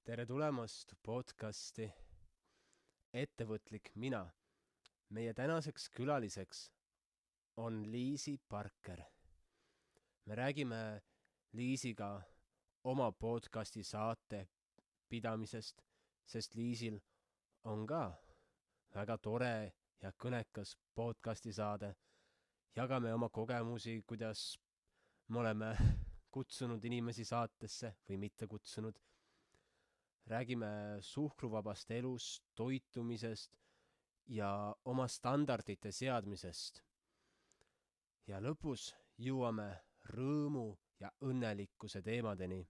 Tere tulemast podcasti Ettevõtlik mina. Meie tänaseks külaliseks on Liisi Parker. Me räägime Liisiga oma podcasti saate pidamisest, sest Liisil on ka väga tore ja kõnekas podcasti saade. Jagame oma kogemusi, kuidas me oleme kutsunud inimesi saatesse või mitte kutsunud. Räägime suhkruvabast elust, toitumisest ja oma standardite seadmisest. Ja lõpus jõuame rõõmu ja õnnelikkuse teemadeni.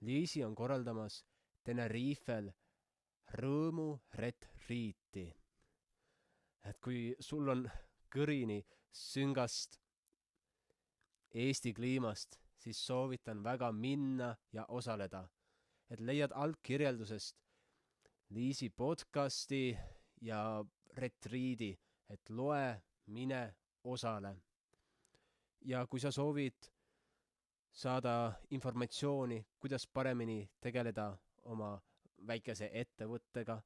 Liisi on korraldamas Tenerifel rõõmu retriiti. Et kui sul on kõrini süngast Eesti kliimast, siis soovitan väga minna ja osaleda. Et leiad altkirjeldusest Liisi podcasti ja retriidi, et loe, mine, osale. Ja kui sa soovid saada informatsiooni, kuidas paremini tegeleda oma väikese ettevõttega,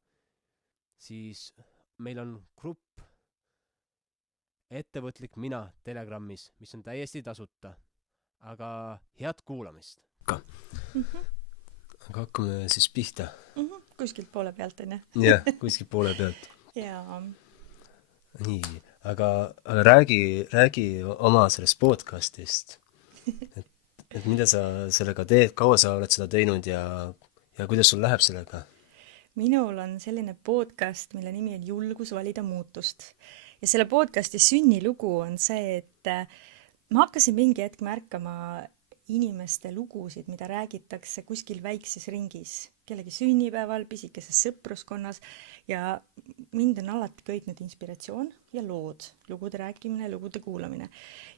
siis meil on grupp Ettevõtlik mina Telegrammis, mis on täiesti tasuta. Aga head kuulamist. Aga hakkame siis pihta. Kuskilt poole pealt, on ju? Jah, kuskilt poole pealt. Jaa. Nii, aga räägi oma sellest podcastist. Et mida sa sellega teed, kaua sa oled seda teinud ja kuidas sul läheb sellega? Minul on selline podcast, mille nimi on Julgus valida muutust. Ja selle podcasti sünnilugu on see, et ma hakkasin mingi hetk märkama inimeste lugusid, mida räägitakse kuskil väikses ringis, kellegi sünnipäeval, pisikeses sõpruskonnas ja mind on alati köitnud inspiratsioon ja lood, lugude rääkimine, lugude kuulamine.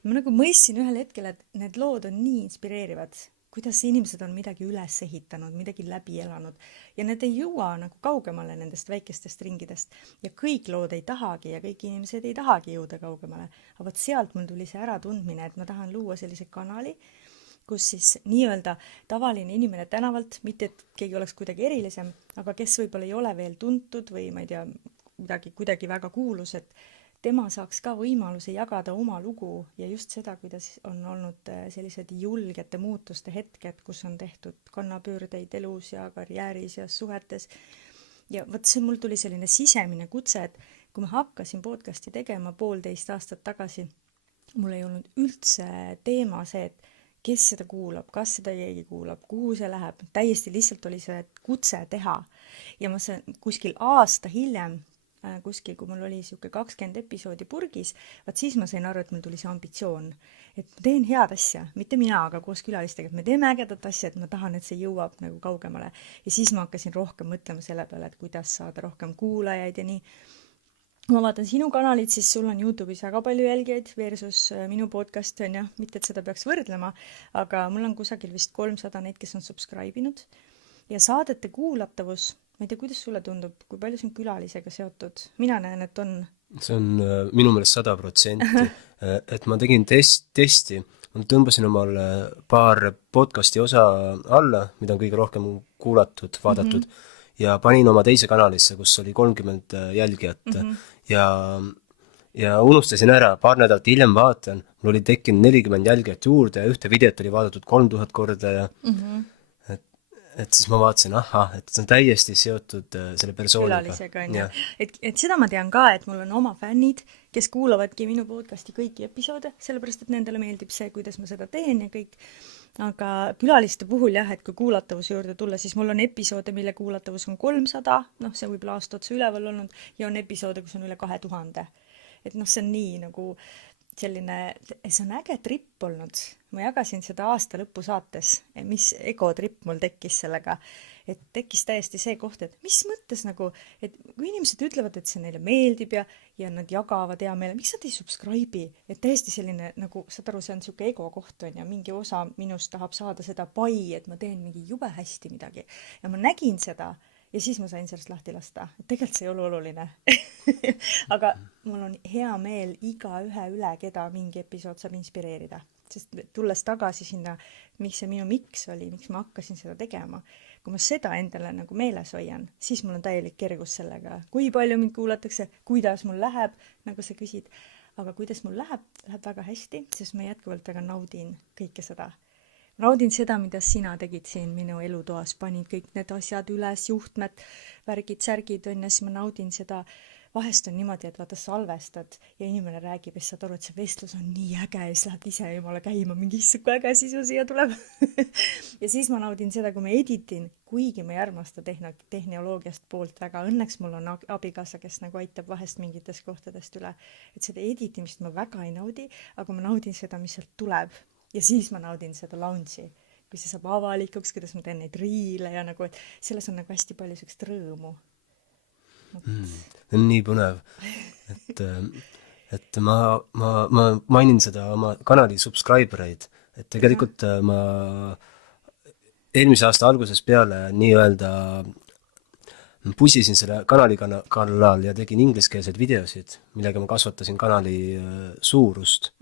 Ja ma nagu mõistsin ühel hetkel, et need lood on nii inspireerivad, kuidas inimesed on midagi üles ehitanud, midagi läbi elanud ja need ei jõua nagu kaugemale nendest väikestest ringidest ja kõik lood ei tahagi ja kõik inimesed ei tahagi jõuda kaugemale. Aga võt sealt mul tuli see äratundmine, et ma tahan luua sellise kanali, kus siis nii-öelda tavaline inimene tänavalt, mitte et keegi oleks kuidagi erilisem, aga kes võib-olla ei ole veel tuntud või ma ei tea, kuidagi väga kuulus, et tema saaks ka võimaluse jagada oma lugu ja just seda, kuidas on olnud sellised julgete muutuste hetked, kus on tehtud kannapöördeid elus ja karjääris ja suhetes. Ja võt see mul tuli selline sisemine kutse, et kui ma hakkasin podcasti tegema 1,5 aastat tagasi, mul ei olnud üldse teema see, et kes seda kuulab, kas seda keegi kuulab, kuhu see läheb. Täiesti lihtsalt oli see kutse teha. Ja ma sain kuskil aasta hiljem, kuskil kui mul oli siuke 20 episoodi purgis, vaat siis ma sain aru, et mul tuli see ambitsioon. Et ma teen head asja, mitte mina, aga koos külalistega, et me teeme ägedat asja, et ma tahan, et see jõuab nagu kaugemale. Ja siis ma hakkasin rohkem mõtlema selle peale, et kuidas saada rohkem kuulajaid ja nii. Kui ma vaatan sinu kanalit, siis sul on YouTube'is väga palju jälgijaid versus minu podcast on ja, mitte et seda peaks võrdlema, aga mul on kusagil vist 300 neid, kes on subscribe inud ja saadete kuulatavus, ma ei tea, kuidas sulle tundub, kui palju see on külalisega seotud? Mina näen, et on. See on minu meelest 100%, et ma tegin testi, ma tõmbasin omale paar podcasti osa alla, mida on kõige rohkem kuulatud, vaadatud ja panin oma teise kanalisse, kus oli 30 jälgijat ja unustasin ära, paar nädalat hiljem vaatan, mul oli tekkinud 40 jälgijat juurde ja ühte videot oli vaadatud 3000 korda ja et siis ma vaatasin, et see on täiesti seotud selle persooniga. Külalisega on ja. Et seda ma tean ka, et mul on oma fännid, kes kuulavadki minu podcasti kõiki episoode, sellepärast et nendele meeldib see, kuidas ma seda teen ja kõik. Aga külaliste puhul jah, et kui kuulatavuse juurde tulla, siis mul on episoode, mille kuulatavus on 300, see võib-olla aasta otsa üleval olnud, ja on episoode, kus on üle 2000. Et see on nii nagu selline, see on äge tripp olnud. Ma jagasin seda aasta lõpu saates, mis egotripp mul tekkis sellega. Et tekkis täiesti see koht, et mis mõttes nagu, et kui inimesed ütlevad, et see neile meeldib ja nad jagavad hea meele, miks nad ei subscribe'i? Et täiesti selline, nagu saad aru, see on siuke ego koht on ja mingi osa minust tahab saada seda pai, et ma teen mingi jube hästi midagi. Ja ma nägin seda ja siis ma sain sellest lahti lasta. Et tegelikult see ei ole oluline. Aga mul on hea meel igaühe üle, keda mingi episood saab inspireerida. Sest tulles tagasi sinna, miks see minu miks oli, miks ma hakkasin seda tegema. kui ma seda endale nagu meeles hoian, siis mul on täielik kergus sellega, kui palju mind kuulatakse, kuidas mul läheb, nagu sa küsid. Aga kuidas mul läheb väga hästi, sest ma jätkuvalt väga naudin kõike seda. Naudin seda, mida sina tegid siin minu elutoas, panid kõik need asjad üles, juhtmed, värgid, särgid on ja siis ma naudin seda. Vahest on niimoodi, et vaata salvestad ja inimene räägib ja siis saad aru, et see vestlus on nii äge ja siis lähed ise jumala käima, mingi issuku äge sisu siia tuleb. Ja siis ma naudin seda, kui ma editin, kuigi ma ei armasta tehnoloogiast poolt väga. Õnneks mul on abikaasa, kes nagu aitab vahest mingitest kohtadest üle. Et seda editimist ma väga ei naudi, aga ma naudin seda, mis sealt tuleb. Ja siis ma naudin seda launchi, kui see saab avalikuks, kuidas ma teen neid riile ja nagu, et selles on nagu hästi palju sellist rõõmu. See on nii põnev, et ma mainin seda oma kanali subscribereid, et tegelikult ma eelmise aasta alguses peale nii-öelda pusisin selle kanali kallal ja tegin ingliskeelseid videosid, millega ma kasvatasin kanali suurust.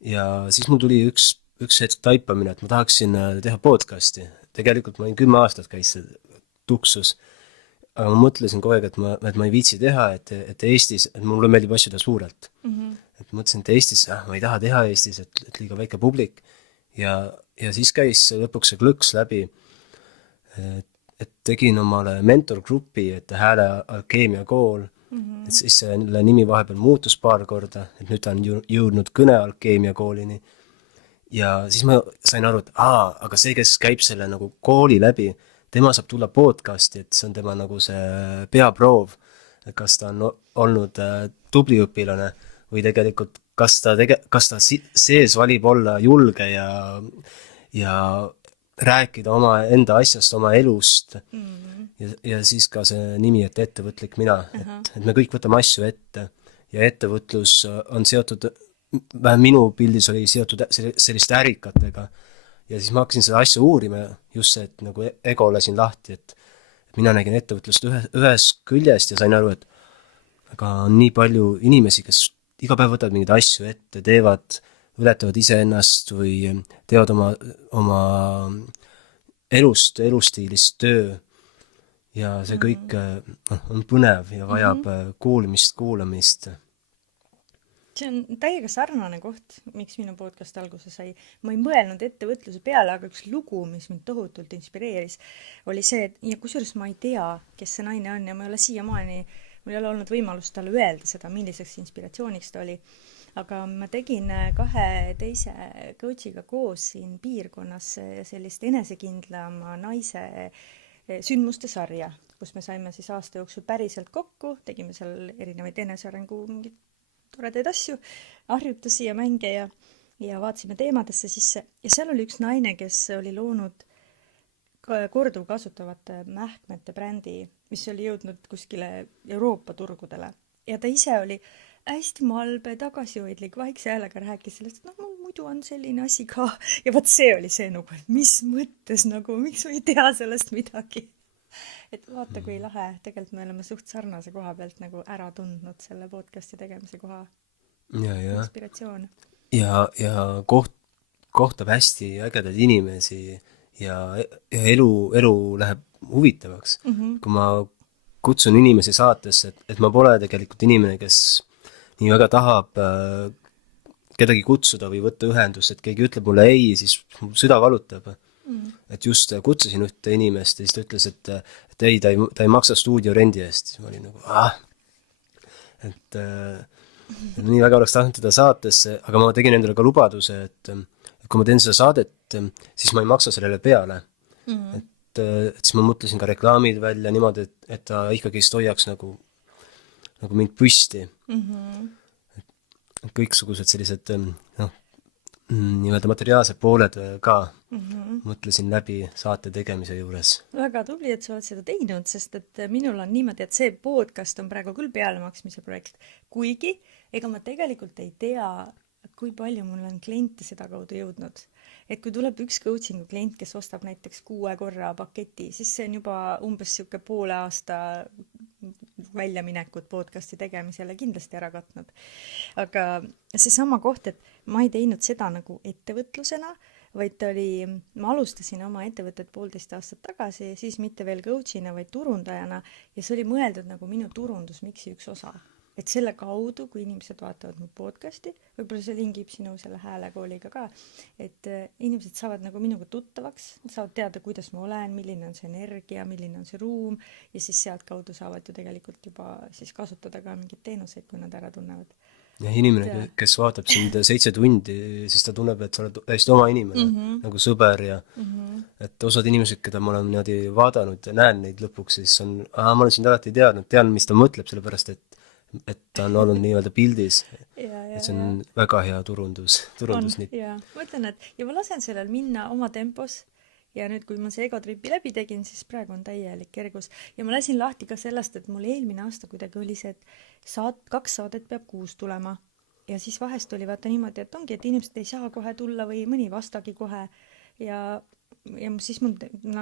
Ja siis mul tuli üks hetk taipamine, et ma tahaksin teha podcasti. Tegelikult ma olin 10 aastat käis see tuksus. Aga ma mõtlesin kogu aeg, et ma ei viitsi teha, et Eestis, et mulle meeldib asju teha suurelt. Et mõtlesin, et Eestis, ma ei taha teha Eestis, et liiga väike publik. Ja siis käis lõpuks see klõks läbi, et tegin omale mentorgrupi, et Hääle Alkeemia kool. Et siis selle nimi vahepeal muutus paar korda, et nüüd ta on jõudnud Kõne Alkeemia koolini. Ja siis ma sain aru, et aga see, kes käib selle nagu kooli läbi, tema saab tulla podcasti, et see on tema nagu see peaproov, kas ta on olnud tubli õpilane või tegelikult kas ta sees valib olla julge ja rääkida oma enda asjast, oma elust ja siis ka see nimi, et ettevõtlik mina, et me kõik võtame asju ette ja ettevõtlus on seotud, vähem minu pildis oli seotud selliste ärikatega. Ja siis ma hakkasin seda asja uurima just see, et nagu ego lasin lahti, et mina nägin ettevõtlust ühest küljest ja sain aru, et aga on nii palju inimesi, kes iga päev võtavad mingeid asju ette, ületavad iseennast või teevad oma elustiilist töö ja see kõik on põnev ja vajab kuulamist. See on täiega sarnane koht, miks minu podcast alguse sai. Ma ei mõelnud ettevõtluse peale, aga üks lugu, mis mind tohutult inspireeris, oli see, ja kusjuures ma ei tea, kes see naine on ja ma ei ole siiamaani, mul ei ole olnud võimalust talle öelda seda, milliseks inspiratsiooniks ta oli. Aga ma tegin 2 teise coachiga koos siin piirkonnas sellist enesekindlama naise sündmuste sarja, kus me saime siis aasta jooksul päriselt kokku, tegime seal erinevaid enesearengu mingid toredaid asju, harjutusi ja mänge ja vaatasime teemadesse sisse. Ja seal oli üks naine, kes oli loonud korduvkasutavate mähkmete brändi, mis oli jõudnud kuskile Euroopa turgudele. Ja ta ise oli hästi malbe, tagasihoidlik, vaikse häälega rääkis sellest, et mul muidu on selline asi ka. Ja vaat see oli see nagu, et mis mõttes nagu, miks ma ei tea sellest midagi. Et vaata, kui lahe, tegelikult me oleme suht sarnase koha pealt nagu ära tundnud selle podcasti tegemise koha inspiratsioon. Ja kohtab hästi ägedaid inimesi ja elu läheb huvitavaks. Kui ma kutsun inimesi saatesse, et ma pole tegelikult inimene, kes nii väga tahab kedagi kutsuda või võtta ühendust, et keegi ütleb mulle ei, siis süda valutab. Et just kutsusin ühte inimest ja siis ta ütles, et ei, ta ei maksa stuudio rendi eest. Siis ma olin nagu, et nii väga oleks tahtnud teda saatesse, aga ma tegin endale ka lubaduse, et kui ma teen seda saadet, siis ma ei maksa sellele peale. Et siis ma mõtlesin ka reklaamid välja niimoodi, et ta ikkagi hoiaks nagu mind püsti. Kõiksugused sellised nii-öelda materiaalsed pooled ka mõtlesin läbi saate tegemise juures. Väga tubli, et sa oled seda teinud, sest et minul on niimoodi, et see podcast on praegu küll pealemaksmise projekt, kuigi ega ma tegelikult ei tea, kui palju mul on kliente seda kaudu jõudnud. Et kui tuleb üks coachingu klient, kes ostab näiteks 6 korra paketi, siis see on juba umbes siuke poole aasta väljaminekut podcasti tegemisele kindlasti ära katnud. Aga see sama koht, et ma ei teinud seda nagu ettevõtlusena, vaid ma alustasin oma ettevõtet 1,5 aastat tagasi, siis mitte veel coach'ina, vaid turundajana ja see oli mõeldud nagu minu turundusmiksi üks osa. Et selle kaudu, kui inimesed vaatavad mu podcasti, võib-olla see lingib sinu selle häälekooliga ka, et inimesed saavad nagu minuga tuttavaks, saavad teada, kuidas ma olen, milline on see energia, milline on see ruum ja siis sealt kaudu saavad ju tegelikult juba siis kasutada ka mingeid teenuseid, kui nad ära tunnevad. Ja inimene, kes vaatab sind 7 tundi, siis ta tunneb, et sa oled täiesti oma inimene, nagu sõber ja et osad inimesed, keda ma olen niimoodi vaadanud ja näen neid lõpuks, siis on, ma olen sind alati tean, mis ta mõtleb, sellepärast et ta on olnud nii-öelda pildis. Et see on väga hea turundus nüüd. Ja ma ütlen, et ja ma lasen sellel minna oma tempos ja nüüd, kui ma see egotripi läbi tegin, siis praegu on täielik kergus. Ja ma lasin lahti ka sellest, et mul eelmine aasta kuidagi oli see, et 2 saadet peab kuus tulema. Ja siis vahest oli vaata niimoodi, et ongi, et inimesed ei saa kohe tulla või mõni vastagi kohe ja siis mul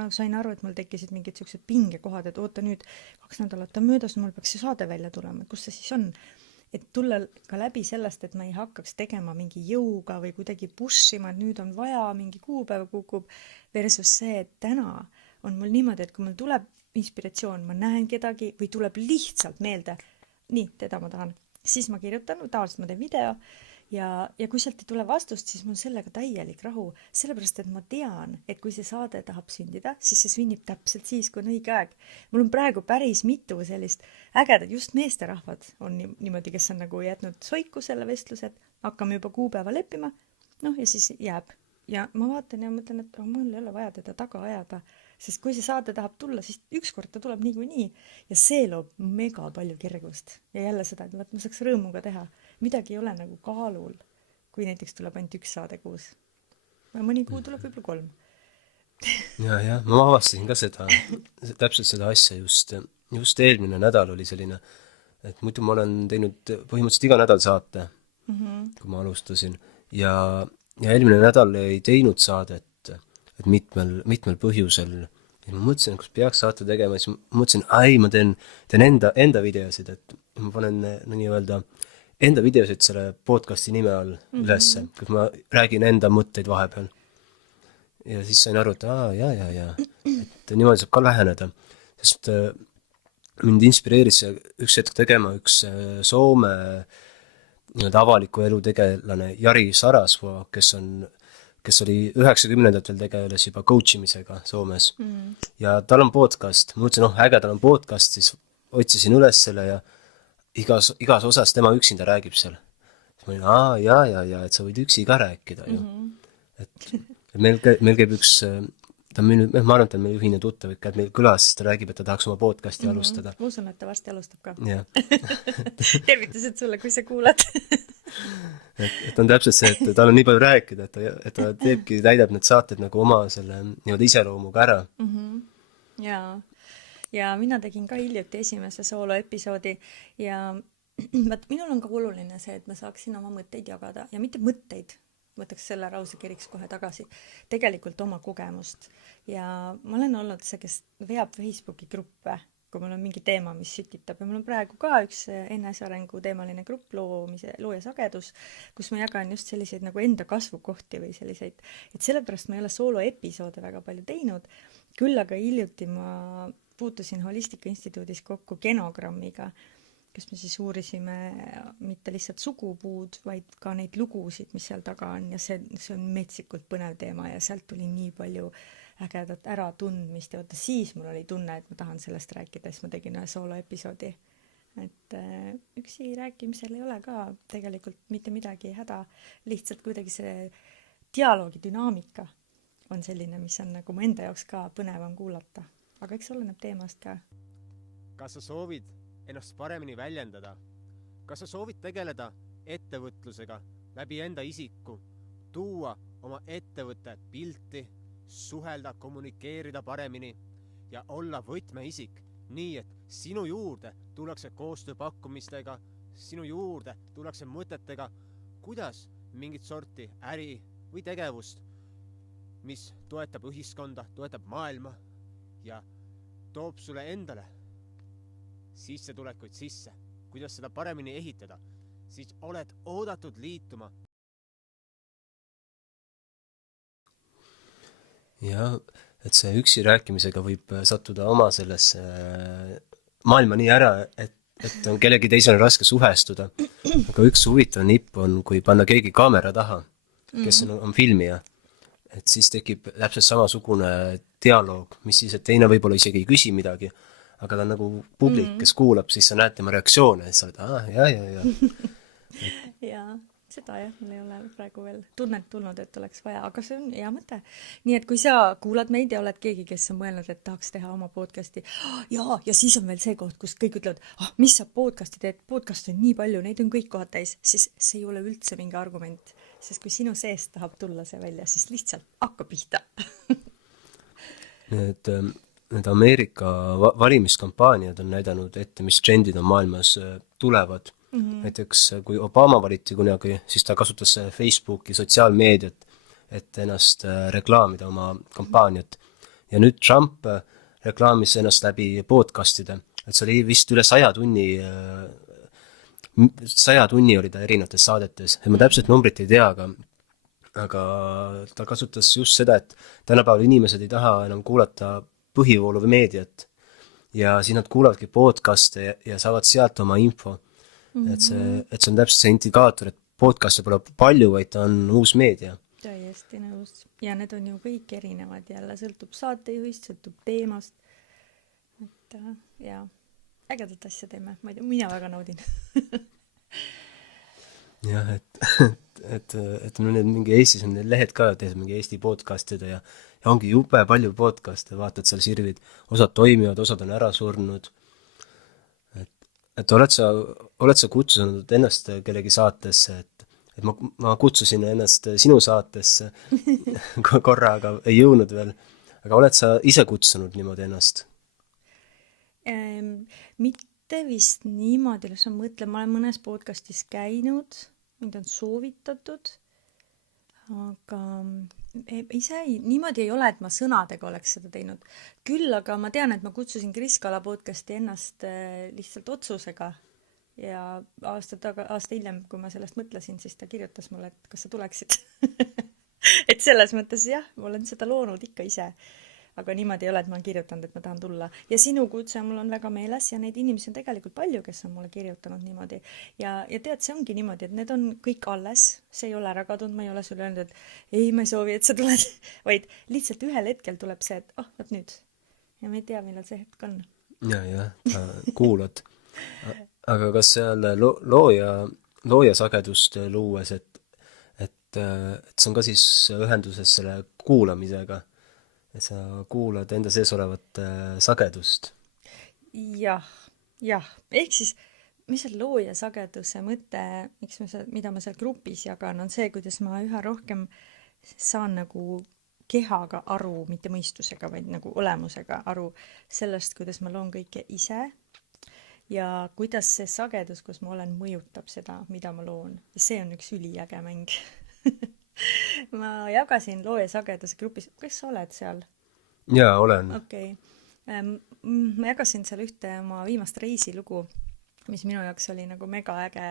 sain aru, et mul tekkisid mingid sellised pingekohad, et oota nüüd 2 nädalat on möödas, mul peaks see saade välja tulema, et kus see siis on? Et tulla ka läbi sellest, et ma ei hakkaks tegema mingi jõuga või kuidagi pushima, et nüüd on vaja, mingi kuupäev kukub, versus see, et täna on mul niimoodi, et kui mul tuleb inspiratsioon, ma näen kedagi või tuleb lihtsalt meelde, nii, teda ma tahan, siis ma kirjutan, tavaliselt ma teen video ja kui sealt ei tule vastust, siis mul on sellega täielik rahu, sellepärast, et ma tean, et kui see saade tahab sündida, siis see sünnib täpselt siis, kui on õige aeg. Mul on praegu päris mitu sellist ägedad, just meesterahvad on niimoodi, kes on nagu jätnud soiku selle vestluse, et hakkame juba kuupäeva leppima, ja siis jääb. Ja ma vaatan ja mõtlen, et mul ei ole vaja teda taga ajada, sest kui see saade tahab tulla, siis ükskord ta tuleb niikuinii ja see loob mega palju kergust. Ja jälle seda, et ma saaks rõõmuga teha. Midagi ei ole nagu kaalul, kui näiteks tuleb ainult 1 saade kuus. Mõni kuu tuleb võib-olla 3. Ja, ma avastasin ka täpselt seda asja just eelmine nädal oli selline, et muidu ma olen teinud põhimõtteliselt iga nädal saate, kui ma alustasin ja eelmine nädal ei teinud saadet, et mitmel põhjusel. Ja ma mõtlesin, kus peaks saate tegema, siis ma mõtlesin, ma teen enda videosid, et ma panen nii-öelda enda videosid selle podcasti nime all ülesse, kus ma räägin enda mõtteid vahepeal. Ja siis sain aru, et et niimoodi saab ka läheneda, sest mind inspireeris üks hetk tegema üks Soome nii-öelda avaliku elu tegelane Jari Sarasvuo, kes oli 90-ndatel tegeles juba coach imisega Soomes. Ja tal on podcast. Ma mõtlesin, äge, tal on podcast, siis otsisin üles selle ja igas osas tema üksinda räägib seal. Siis ma olin, et sa võid üksi ka rääkida ju. Et meil käib üks, ma arvan, et ta on meil ühine tuttav, käib meil külas, siis ta räägib, et ta tahaks oma podcasti alustada. Ma usun, et ta varsti alustab ka. Ja. Tervitused sulle, kui sa kuulad. et on täpselt see, et tal on nii palju rääkida, et ta täidab need saated nagu oma selle niimoodi iseloomuga ära. Ja mina tegin ka hiljuti esimese sooloepisoodi ja minul on ka oluline see, et ma saaksin oma mõtteid jagada ja mitte mõtteid, võtaks selle rause kiriks kohe tagasi, tegelikult oma kogemust. Ja ma olen olnud see, kes veab Facebooki gruppe, kui mul on mingi teema, mis sütitab ja mul on praegu ka üks enesearengu teemaline grupp looja sagedus, kus ma jagan just selliseid nagu enda kasvukohti või selliseid, et sellepärast ma ei ole sooloepisoode väga palju teinud, küll aga hiljuti ma puutusin Holistika Instituudis kokku genogrammiga, kes me siis uurisime mitte lihtsalt sugupuud, vaid ka neid lugusid, mis seal taga on ja see on metsikult põnev teema ja sealt tuli nii palju ägedat äratundmist ja siis mul oli tunne, et ma tahan sellest rääkida, siis ma tegin ühe sooloepisoodi. Et üksi rääkimisel ei ole ka tegelikult mitte midagi häda, lihtsalt kuidagi see dialoogi dünaamika on selline, mis on nagu mu enda jaoks ka põnevam kuulata, aga eks oleneb teemast ka. Kas sa soovid ennast paremini väljendada? Kas sa soovid tegeleda ettevõtlusega läbi enda isiku, tuua oma ettevõtte pilti, suhelda, kommunikeerida paremini ja olla võtmeisik, nii et sinu juurde tullakse koostööpakkumistega, sinu juurde tullakse mõtetega, kuidas mingit sorti äri või tegevust, mis toetab ühiskonda, toetab maailma ja toob sulle endale sissetulekuid sisse, kuidas seda paremini ehitada, siis oled oodatud liituma jah, et see üksi rääkimisega võib sattuda oma sellesse maailma nii ära, et on kellegi teisel raske suhestuda. aga üks huvitav nipp on, kui panna keegi kaamera taha, kes on filmija, et siis tekib täpselt samasugune dialoog, mis siis, et teine võib-olla isegi ei küsi midagi, aga ta on nagu publik, kes kuulab, siis sa näed tema reaktsioone, et sa oled, ja. jaa, seda jah, mul ei ole praegu veel tunnet tulnud, et oleks vaja, aga see on hea mõte. Nii et kui sa kuulad meid ja oled keegi, kes on mõelnud, et tahaks teha oma podcasti, ja siis on veel see koht, kus kõik ütlevad, mis sa podcasti teed, podcast on nii palju, neid on kõik kohad täis, siis see ei ole üldse mingi argument, sest kui sinu seest tahab tulla see välja, siis lihtsalt hakka pihta. Need Ameerika valimiskampaaniad on näidanud ette, mis trendid on maailmas tulevad. Näiteks kui Obama valiti kunagi, siis ta kasutas Facebooki sotsiaalmeediat, et ennast reklaamida oma kampaaniat. Ja nüüd Trump reklaamis ennast läbi podcastide, et see oli vist üle 100 tunni oli ta erinevates saadetes, et ma täpselt numbrit ei tea, aga ta kasutas just seda, et tänapäeval inimesed ei taha enam kuulata põhivoolu või meediat ja siis nad kuulavadki podcaste ja saavad sealt oma info. Et see on täpselt see indikaator, et podcaste pole palju, vaid ta on uus meedia. Täiesti nõus. Ja need on ju kõik erinevad jälle, sõltub saatejuhist, sõltub teemast. Et jaa, ägedat asja teeme, ma ei tea, mina väga naudin. jah, et need mingi Eestis on need lehed ka, tehes mingi Eesti podcastide ja ongi jube palju podcaste, vaatad seal sirvid, osad toimivad, osad on ära surnud. Et oled sa kutsunud ennast kellegi saatesse, et ma kutsusin ennast sinu saatesse korra, aga ei jõudnud veel. Aga oled sa ise kutsunud niimoodi ennast? Mitte vist niimoodi, las ma mõtlen, ma olen mõnes podcastis käinud, mind on soovitatud, aga ise niimoodi ei ole, et ma sõnadega oleks seda teinud. Küll aga ma tean, et ma kutsusin Kris Kala podcasti ennast lihtsalt otsusega ja aasta hiljem, kui ma sellest mõtlesin, siis ta kirjutas mulle, et kas sa tuleksid. Et selles mõttes jah, ma olen seda loonud ikka ise. Aga niimoodi ei ole, et ma olen kirjutanud, et ma tahan tulla. Ja sinu kutse mul on väga meeles ja neid inimesi on tegelikult palju, kes on mulle kirjutanud niimoodi. Ja tead, see ongi niimoodi, et need on kõik alles. See ei ole ära kadunud, ma ei ole sulle öelnud, et ei, ma ei soovi, et sa tuled. Vaid lihtsalt ühel hetkel tuleb see, et võt nüüd. Ja ma ei tea, millal see hetk on. Ja, kuulad. Aga kas seal looja sagedust luues, et see on ka siis ühenduses selle kuulamisega? Et sa kuulad enda sees olevat sagedust. Jah. Ehk siis, mis see looja sageduse mõte, mida ma seal grupis jagan, on see, kuidas ma üha rohkem saan nagu kehaga aru, mitte mõistusega, vaid nagu olemusega aru sellest, kuidas ma loon kõike ise ja kuidas see sagedus, kus ma olen, mõjutab seda, mida ma loon. Ja see on üks üliäge mäng. Ma jagasin looja sageduse grupis, kas sa oled seal? Jaa, olen. Okei. Ma jagasin seal ühte oma viimast reisilugu, mis minu jaoks oli nagu mega äge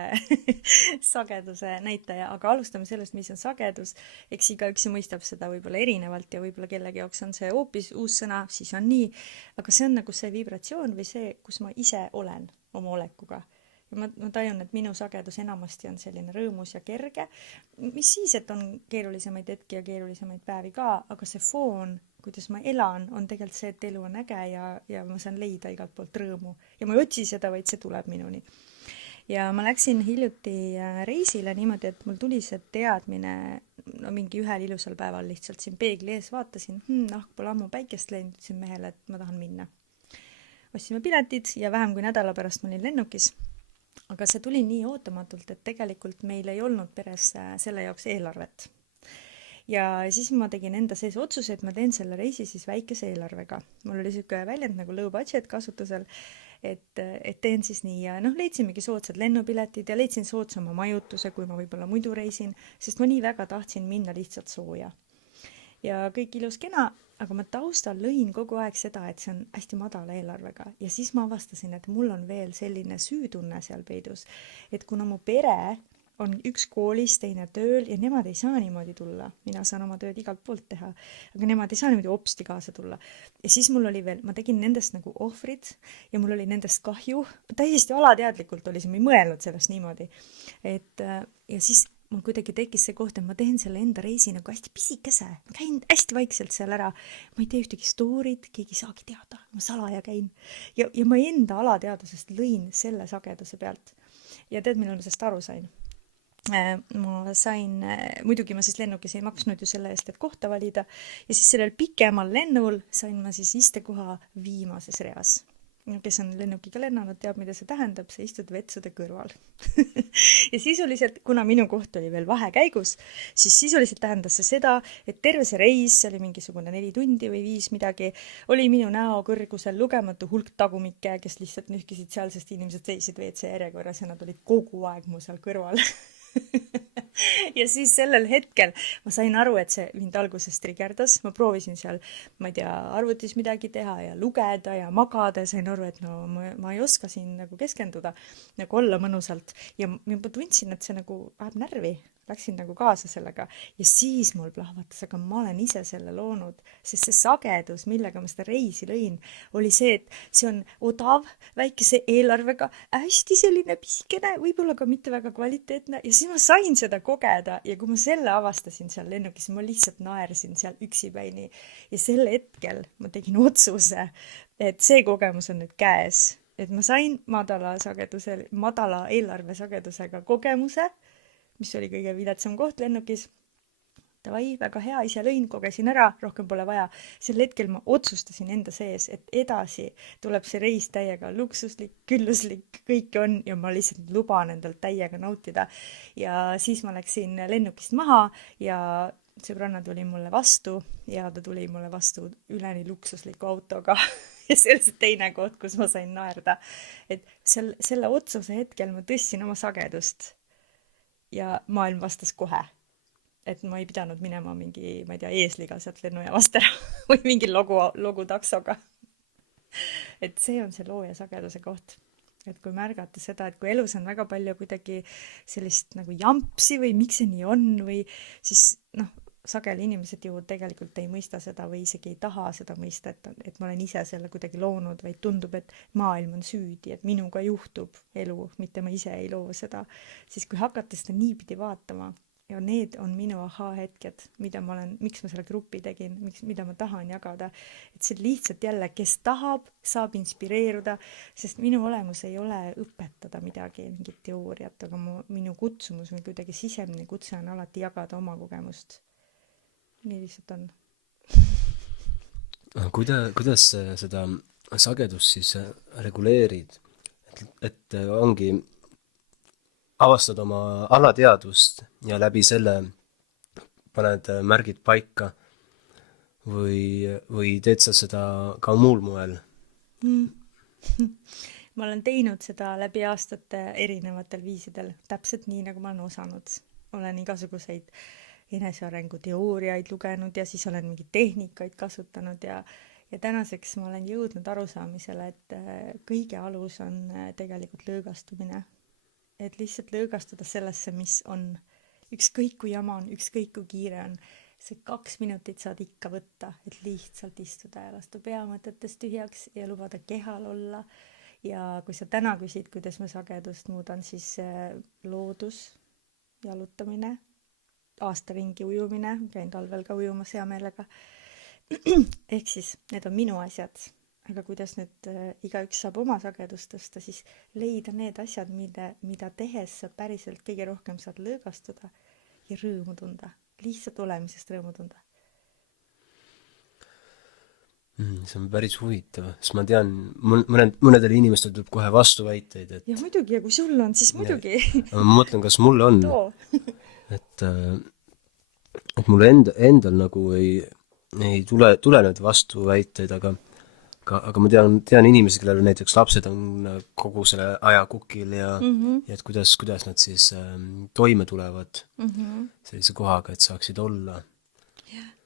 sageduse näitaja, aga alustame sellest, mis on sagedus. Eks igaüks mõistab seda võib-olla erinevalt ja võib-olla kellegi jaoks on see hoopis uus sõna, siis on nii. Aga see on nagu see vibratsioon või see, kus ma ise olen oma olekuga. Ja ma tajun, et minu sagedus enamasti on selline rõõmus ja kerge, mis siis, et on keerulisemaid hetki ja keerulisemaid päevi ka, aga see foon, kuidas ma elan, on tegelikult see, et elu on äge ja ma saan leida igalt poolt rõõmu. Ja ma ei otsi seda, vaid see tuleb minuni. Ja ma läksin hiljuti reisile niimoodi, et mul tuli see teadmine, mingi ühel ilusal päeval lihtsalt siin peegli ees vaatasin, pole ammu päikest läinud, ütlesin mehele, et ma tahan minna. Ostsime piletid ja vähem kui nädala pärast ma olin lennukis. Aga see tuli nii ootamatult, et tegelikult meil ei olnud peres selle jaoks eelarvet. Ja siis ma tegin enda sees otsuse, et ma teen selle reisi siis väikese eelarvega. Mul oli selline väljend nagu low budget kasutusel, et teen siis nii ja leidsimegi soodsad lennupiletid ja leidsin soodsama majutuse, kui ma võib-olla muidu reisin, sest ma nii väga tahtsin minna lihtsalt sooja. Ja kõik ilus kena, aga ma taustal lõin kogu aeg seda, et see on hästi madala eelarvega. Ja siis ma avastasin, et mul on veel selline süütunne seal peidus, et kuna mu pere on üks koolis, teine tööl ja nemad ei saa niimoodi tulla. Mina saan oma tööd igalt poolt teha, aga nemad ei saa niimoodi hopsti kaasa tulla. Ja siis mul oli veel, ma tegin nendest nagu ohvrid ja mul oli nendest kahju. Täiesti alateadlikult oli see, ma ei mõelnud sellest niimoodi. Ja siis mul kuidagi tekkis see koht, et ma teen selle enda reisi nagu hästi pisikese. Ma käin hästi vaikselt seal ära. Ma ei tee ühtegi story'd, keegi ei saagi teada. Ma salaja käin. Ja ma enda alateadusest lõin selle sageduse pealt. Ja tead, millal ma sellest aru sain? Ma sain, muidugi ma siis lennukis ei maksnud ju selle eest, et kohta valida. Ja siis sellel pikemal lennul sain ma siis istekoha viimases reas. Kes on lennukiga lennanud, teab, mida see tähendab, sa istud vetsude kõrval. Ja sisuliselt, kuna minu koht oli veel vahekäigus, siis sisuliselt tähendas see seda, et terve see reis, see oli mingisugune 4 tundi või 5 midagi, oli minu näo kõrgusel lugematu hulk tagumikke, kes lihtsalt nühkisid seal, sest inimesed seisid WC järjekorras ja nad olid kogu aeg mu seal kõrval. Ja siis sellel hetkel ma sain aru, et see mind alguses trigerdas, ma proovisin seal, ma ei tea, arvutis midagi teha ja lugeda ja magada ja sain aru, et no ma ei oska siin nagu keskenduda, nagu olla mõnusalt ja ma tundsin, et see nagu ajab närvi, läksin nagu kaasa sellega ja siis mul plahvatas, aga ma olen ise selle loonud, sest see sagedus, millega ma seda reisi lõin, oli see, et see on odav, väikese eelarvega, hästi selline pisikene, võib-olla ka mitte väga kvaliteetne ja siis ma sain seda kogeda ja kui ma selle avastasin seal lennukis, ma lihtsalt naersin seal üksipäini ja sel hetkel ma tegin otsuse, et see kogemus on nüüd käes, et ma sain madala eelarve sagedusega kogemuse, mis oli kõige viletsam koht lennukis. Davai, väga hea, ise lõin, kogesin ära, rohkem pole vaja. Sel hetkel ma otsustasin enda sees, et edasi tuleb see reis täiega luksuslik, külluslik, kõik on ja ma lihtsalt luban endalt täiega nautida. Ja siis ma läksin lennukist maha ja sõbranna tuli mulle vastu ja ta tuli mulle vastu üleni luksusliku autoga. Ja see oli see teine koht, kus ma sain naerda. Et selle otsuse hetkel ma tõstsin oma sagedust. Ja maailm vastas kohe, et ma ei pidanud minema mingi, ma ei tea, eesliga sealt lennujaamast ära või mingi logu taksoga. Et see on see looja sageduse koht. Et kui märgata seda, et kui elus on väga palju kuidagi sellist nagu jampsi või miks see nii on või siis sageli inimesed ju tegelikult ei mõista seda või isegi ei taha seda mõista, et ma olen ise selle kuidagi loonud, vaid tundub, et maailm on süüdi, et minuga juhtub elu, mitte ma ise ei loo seda. Siis kui hakata seda niipidi vaatama ja need on minu aha-hetked, miks ma selle grupi tegin, mida ma tahan jagada, et see lihtsalt jälle, kes tahab, saab inspireeruda, sest minu olemus ei ole õpetada midagi, mingit teooriat, aga minu kutsumus või kuidagi sisemine kutse on alati jagada oma kogemust. Nii lihtsalt on. Kuidas seda sagedust siis reguleerid? Et ongi, avastad oma alateadust ja läbi selle paned märgid paika või teed sa seda ka muul moel? Ma olen teinud seda läbi aastate erinevatel viisidel, täpselt nii, nagu ma olen osanud. Olen igasuguseid enesearengu teooriaid lugenud ja siis olen mingi tehnikaid kasutanud ja tänaseks ma olen jõudnud arusaamisele, et kõige alus on tegelikult lõõgastumine. Et lihtsalt lõõgastuda sellesse, mis on ükskõik kui jama on, ükskõik kui kiire on. See 2 minutit saad ikka võtta, et lihtsalt istuda ja lasta peamõtetest tühjaks ja lubada kehal olla. Ja kui sa täna küsid, kuidas ma sagedust muudan, siis loodus, jalutamine, aastaringi ujumine, käin talvel ka ujumas hea meelega. Ehk siis need on minu asjad, aga kuidas nüüd igaüks saab oma sagedust tõsta, siis leida need asjad, mida tehes sa päriselt kõige rohkem saad lõõgastuda ja rõõmu tunda, lihtsalt olemisest rõõmu tunda. See on päris huvitav, sest ma tean, mõnedele inimestel tuleb kohe vastuväiteid, et... Ja muidugi, ja kui sul on, siis muidugi. Ma mõtlen, kas mul on, et mul endal nagu ei tule need vastuväiteid, aga ma tean inimesi, kellel näiteks lapsed on kogu selle aja kukil ja et kuidas nad siis toime tulevad sellise kohaga, et saaksid olla.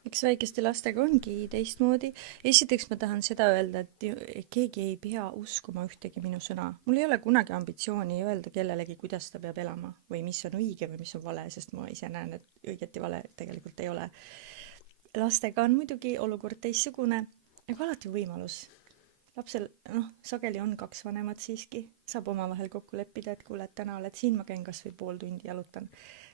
eks väikeste lastega ongi teistmoodi. Esiteks ma tahan seda öelda, et keegi ei pea uskuma ühtegi minu sõna. Mul ei ole kunagi ambitsiooni öelda kellelegi, kuidas ta peab elama või mis on õige või mis on vale, sest ma ise näen, et õiget ja vale tegelikult ei ole. Lastega on muidugi olukord teistsugune, aga alati võimalus. Lapsel, sageli on 2 vanemat siiski. Saab omavahel kokku leppida, et kuule, et täna oled siin, ma käin kas või pool tundi jalutan.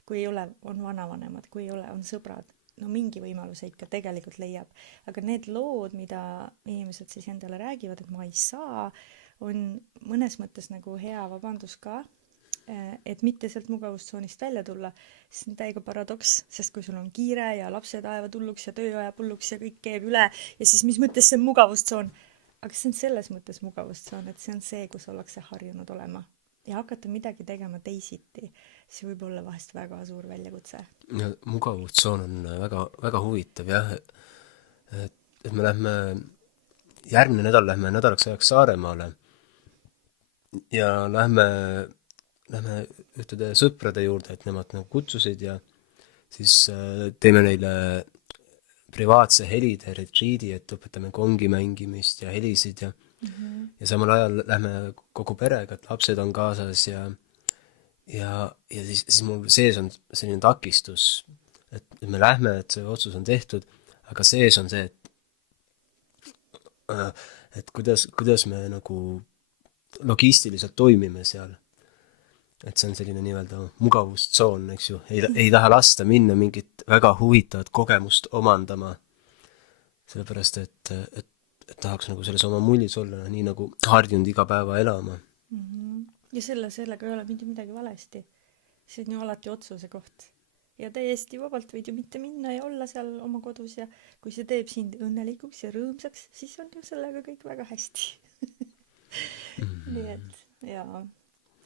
Kui ei ole, on vanavanemad, kui ei ole, on sõbrad. No mingi võimaluse ikka tegelikult leiab. Aga need lood, mida inimesed siis endale räägivad, et ma ei saa, on mõnes mõttes nagu hea vabandus ka, et mitte sealt mugavustsoonist välja tulla. See on täiega paradoks, sest kui sul on kiire ja lapsed ajavad hulluks ja töö ajab hulluks ja kõik keeb üle ja siis mis mõttes see on mugavustsoon? Aga see on selles mõttes mugavustsoon, et see on see, kus ollakse harjunud olema. Ja hakata midagi tegema teisiti, see võib olla vahest väga suur väljakutse. Ja mugavustsoon on väga, väga huvitav, jah. Et me järgmine nädal lähme nädalaks ajaks Saaremaale ja lähme ühtede sõprade juurde, et nemad nagu kutsusid ja siis teeme neile privaatse helide retriidi, et õpetame kongi mängimist ja helisid ja samal ajal lähme kogu perega, et lapsed on kaasas ja siis mul sees on selline takistus, et me lähme, et see otsus on tehtud, aga sees on see, et kuidas me nagu logistiliselt toimime seal. Et see on selline nii-öelda mugavustsoon, eks ju. Ei taha lasta minna mingit väga huvitavat kogemust omandama, sellepärast, et tahaks nagu selles oma mullis olla, nii nagu harjunud iga päeva elama. Ja sellega ei ole mitte midagi valesti. See on ju alati otsuse koht. Ja täiesti vabalt võid ju mitte minna ja olla seal oma kodus ja kui see teeb sind õnnelikuks ja rõõmsaks, siis on ju sellega kõik väga hästi. Nii et, jaa.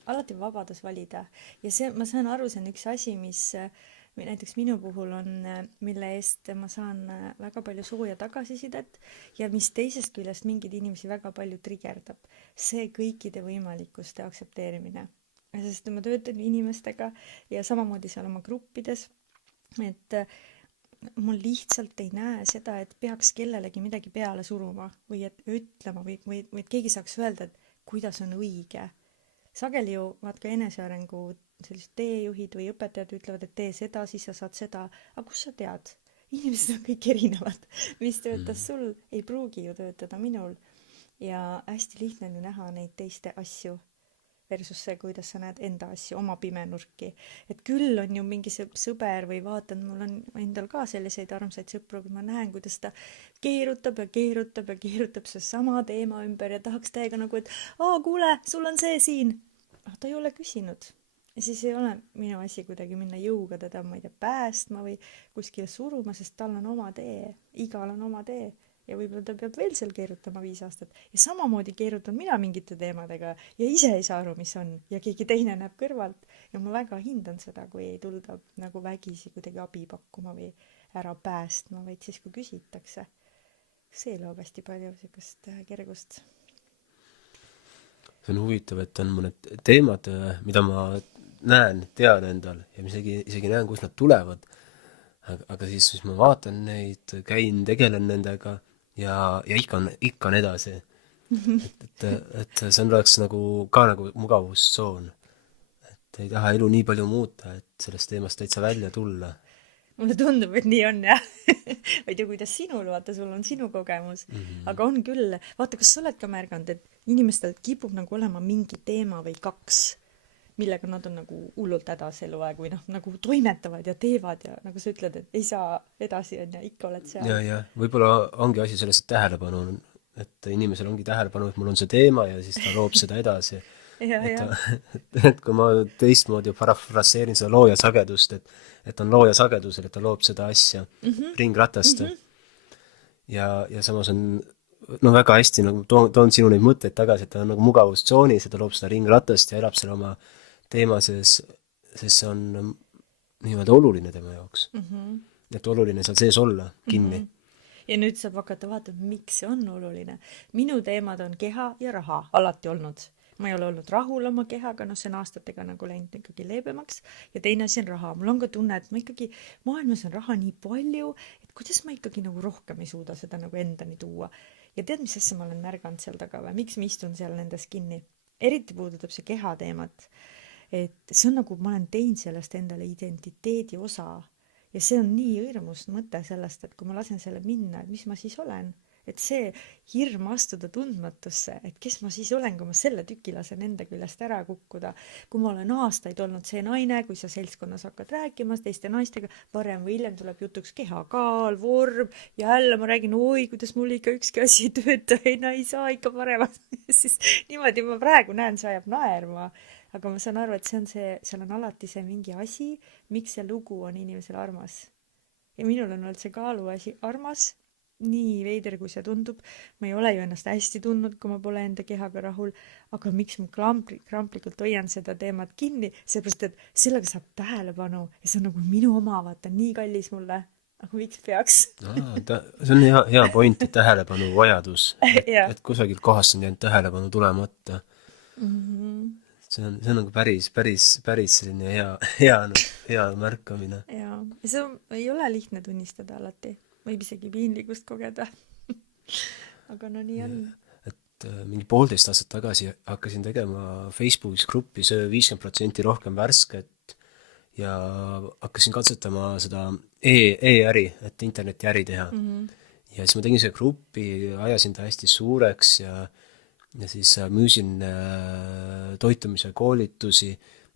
Alati vabadus valida ja see, ma saan aru, see on üks asi, mis näiteks minu puhul on, mille eest ma saan väga palju sooja tagasisidet ja mis teisest küljest mingid inimesi väga palju trigerdab. See kõikide võimalikkuste aktsepteerimine. Sest ma töötan inimestega ja samamoodi seal oma gruppides, et mul lihtsalt ei näe seda, et peaks kellelegi midagi peale suruma või et ütlema või et keegi saaks öelda, et kuidas on õige. Sageli ju vaat ka enesearengu sellised teejuhid või õpetajad ütlevad, et tee seda, siis sa saad seda. Aga kus sa tead? Inimesed on kõik erinevad. Mis töötas sul, ei pruugi ju töötada minul. Ja hästi lihtne on ju näha neid teiste asju versus see, kuidas sa näed enda asju, oma pimenurki. Et küll on ju mingi sõber või vaatan, mul on endal ka selliseid armsaid sõpru, kui ma näen, kuidas ta keerutab see sama teema ümber ja tahaks täiega nagu, et kuule, sul on see siin. Ta ei ole küsinud. Ja siis ei ole minu asi kuidagi minna jõuga teda, ma ei tea, päästma või kuskile suruma, sest tal on oma tee. Igal on oma tee. Ja võib-olla ta peab veel seal keerutama 5 aastat. Ja samamoodi keerutan mina mingite teemadega ja ise ei saa aru, mis on. Ja keegi teine näeb kõrvalt. Ja ma väga hindan seda, kui ei tulda nagu vägisi kuidagi abi pakkuma või ära päästma, vaid siis, kui küsitakse. See loob hästi palju sellist kergust. See on huvitav, et on mõned teemad, mida ma tean endal ja isegi näen, kus nad tulevad. Aga siis ma vaatan neid, käin, tegelen nendega ja ikka on edasi. Et see oleks nagu ka nagu mugavustsoon. Et ei taha elu nii palju muuta, et sellest teemast täitsa välja tulla. Mulle tundub, et nii on, jah. Või tea, kuidas sinul, vaata, sul on sinu kogemus. Aga on küll, vaata, kas sa oled ka märganud, et inimestel kipub nagu olema mingi teema või 2, millega nad on nagu hullult hädas eluaeg või nagu toimetavad ja teevad ja nagu sa ütled, et ei saa edasi ja ikka oled seal. Ja, võib-olla ongi asi selles, et tähelepanu on, et inimesel ongi tähelepanu, et mul on see teema ja siis ta loob seda edasi. Et kui ma teistmoodi parafraseerin seda looja sagedust, et on looja sagedusel, et ta loob seda asja ringratast. Ja samas on väga hästi, nagu toon sinu neid mõtteid tagasi, et ta on nagu mugavustsoonis ja ta loob seda ringratast ja elab selle oma teema sees, sest see on niimoodi oluline tema jaoks. Et oluline seal sees olla kinni. Ja nüüd saab hakata vaatama, miks see on oluline. Minu teemad on keha ja raha alati olnud. Ma ei ole olnud rahul oma kehaga, see on aastatega nagu läinud ikkagi leebemaks ja teine asi on raha. Mul on ka tunne, et ma ikkagi maailmas on raha nii palju, et kuidas ma ikkagi nagu rohkem ei suuda seda nagu endani tuua. Ja tead, mis asja ma olen märganud seal taga või? Miks ma istun seal nendes kinni? Eriti puudutab see keha teemat. Et see on nagu, ma olen teinud sellest endale identiteedi osa. Ja see on nii õrmus mõte sellest, et kui ma lasen selle minna, et mis ma siis olen. Et see hirm astuda tundmatusse, et kes ma siis olen, kui ma selle tüki lasen enda küljest ära kukkuda. Kui ma olen aastaid olnud see naine, kui sa seltskonnas hakkad rääkima teiste naistega, varem või hiljem tuleb jutuks kehakaal, vorm, jälle ma räägin, oi, kuidas mul ikka ükski asi ei tööta, ei saa ikka paremaks. Siis niimoodi ma praegu näen, see ajab naerma. Aga ma saan aru, et see on see, seal on alati see mingi asi, miks see lugu on inimesel armas. Ja minul on olnud see kaaluasi armas, nii veider, kui see tundub. Ma ei ole ju ennast hästi tundnud, kui ma pole enda kehaga rahul, aga miks ma kramplikult hoian seda teemat kinni, seepärast, et sellega saab tähelepanu ja see on nagu minu oma, vaata, nii kallis mulle. Aga miks peaks? See on hea point, et tähelepanu vajadus, et kusagil kohast on jäänud tähelepanu tulemata. See on nagu päris selline hea märkamine. Ja see ei ole lihtne tunnistada alati. Võib isegi piinlikkust kogeda. Aga no nii on. Et mingi 1,5 aastat tagasi hakkasin tegema Facebookis gruppi söö 50% rohkem värsket ja hakkasin katsetama seda e-äri, et internetiäri teha. Ja siis ma tegin selle gruppi, ajasin ta hästi suureks ja siis müüsin toitumise koolitusi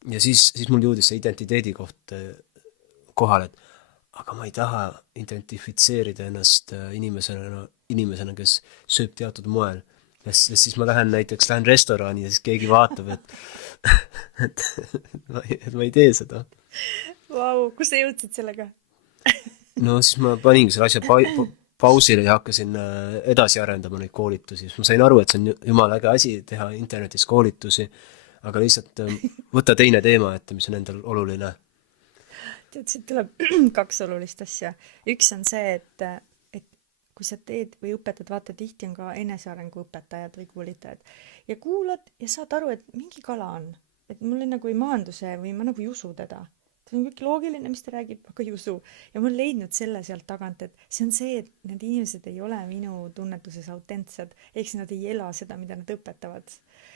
ja siis mul jõudis see identiteedi koht kohale, et aga ma ei taha identifitseerida ennast inimesena, kes sööb teatud moel. Ja siis ma lähen restorani ja siis keegi vaatab, et ma ei tee seda. Vau, kus sa jõudsid sellega? No siis ma paningi selle asja pausile ja hakkasin edasi arendama neid koolitusi. Ma sain aru, et see on jumala äge asi teha internetis koolitusi, aga lihtsalt võtta teine teema, et mis on endal oluline. Tead, siit tuleb 2 olulist asja. Üks on see, et kui sa teed või õpetad, vaata tihti on ka enesearengu õpetajad või koolitajad ja kuulad ja saad aru, et mingi kala on. Et mul nagu ei maandu see või ma nagu ei usu teda. See on kõik loogiline, mis ta räägib, aga ei usu. Ja ma olen leidnud selle sealt tagant, et see on see, et need inimesed ei ole minu tunnetuses autentsed, ehk nad ei ela seda, mida nad õpetavad.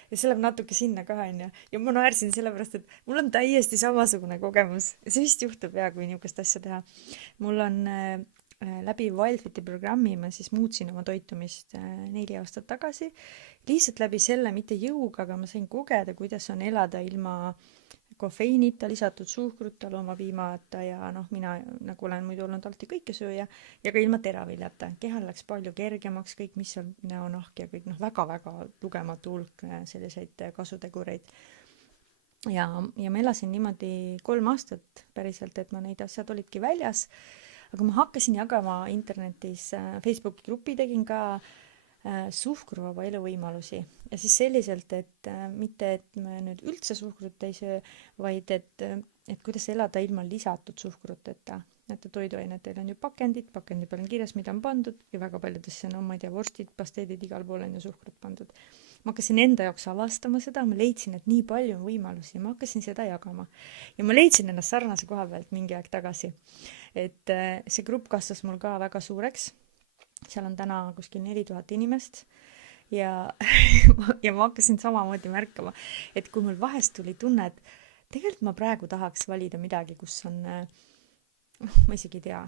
Ja see läheb natuke sinna ka, on. Ja ma naersin sellepärast, et mul on täiesti samasugune kogemus. Ja see vist juhtub kui niisugust asja teha. Mul on läbi Wildfiti programmi ma siis muutsin oma toitumist 4 aastat tagasi. Lihtsalt läbi selle, mitte jõuga, aga ma sain kogeda, kuidas on elada ilma kofeiinita, lisatud suhkruta, loomapiimata ja mina nagu olen muidu olnud alati kõikesööja ja ka ilma teraviljata. Kehal läks palju kergemaks kõik, mis on näonahk ja kõik väga-väga lugematu hulk selliseid kasutegureid. Ja ma elasin niimoodi 3 aastat päriselt, et ma neid asjad olidki väljas. Aga ma hakkasin jagama internetis, Facebooki grupi tegin ka suhkruvaba eluvõimalusi ja siis selliselt, et mitte, et me nüüd üldse suhkrut ei söö, vaid et kuidas elada ilma lisatud suhkruteta. Näete, toiduainetel on ju pakendi peal on kirjas, mida on pandud ja väga paljudesse, ma ei tea, vorstid, pasteedid, igal pool on ju suhkrut pandud. Ma hakkasin enda jaoks avastama seda, ma leidsin, et nii palju on võimalusi ja ma hakkasin seda jagama. Ja ma leidsin ennast sarnase koha pealt mingi aeg tagasi. Et see grupp kasvas mul ka väga suureks. Seal on täna kuskil 4000 inimest ja ma hakkasin samamoodi märkama, et kui mul vahest tuli tunne, et tegelikult ma praegu tahaks valida midagi, kus on, ma isegi ei tea,